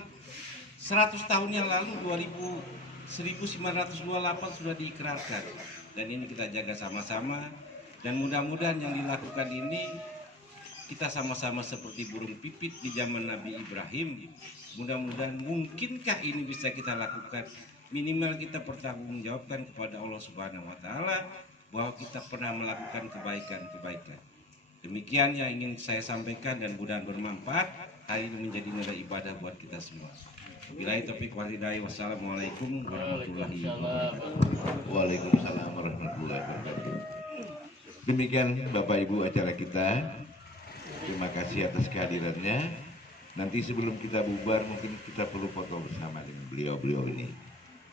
100 tahun yang lalu 1928 sudah diikrarkan, dan ini kita jaga sama-sama, dan mudah-mudahan yang dilakukan ini kita sama-sama seperti burung pipit di zaman Nabi Ibrahim. Mudah-mudahan mungkinkah ini bisa kita lakukan, minimal kita pertanggungjawabkan kepada Allah Subhanahu wa taala bahwa kita pernah melakukan kebaikan-kebaikan. Demikian yang ingin saya sampaikan dan mudah-mudahan bermanfaat. Hari ini menjadi nilai ibadah buat kita semua. Billahi taufiq wal hidayah. Wassalamualaikum warahmatullahi wabarakatuh. Waalaikumsalam warahmatullahi wabarakatuh. Demikian Bapak Ibu acara kita. Terima kasih atas kehadirannya. Nanti sebelum kita bubar mungkin kita perlu foto bersama dengan beliau-beliau ini.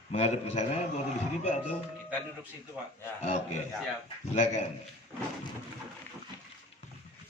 Menghadap ke sana atau di sini Pak atau? Kita duduk situ Pak. Oke. Silakan.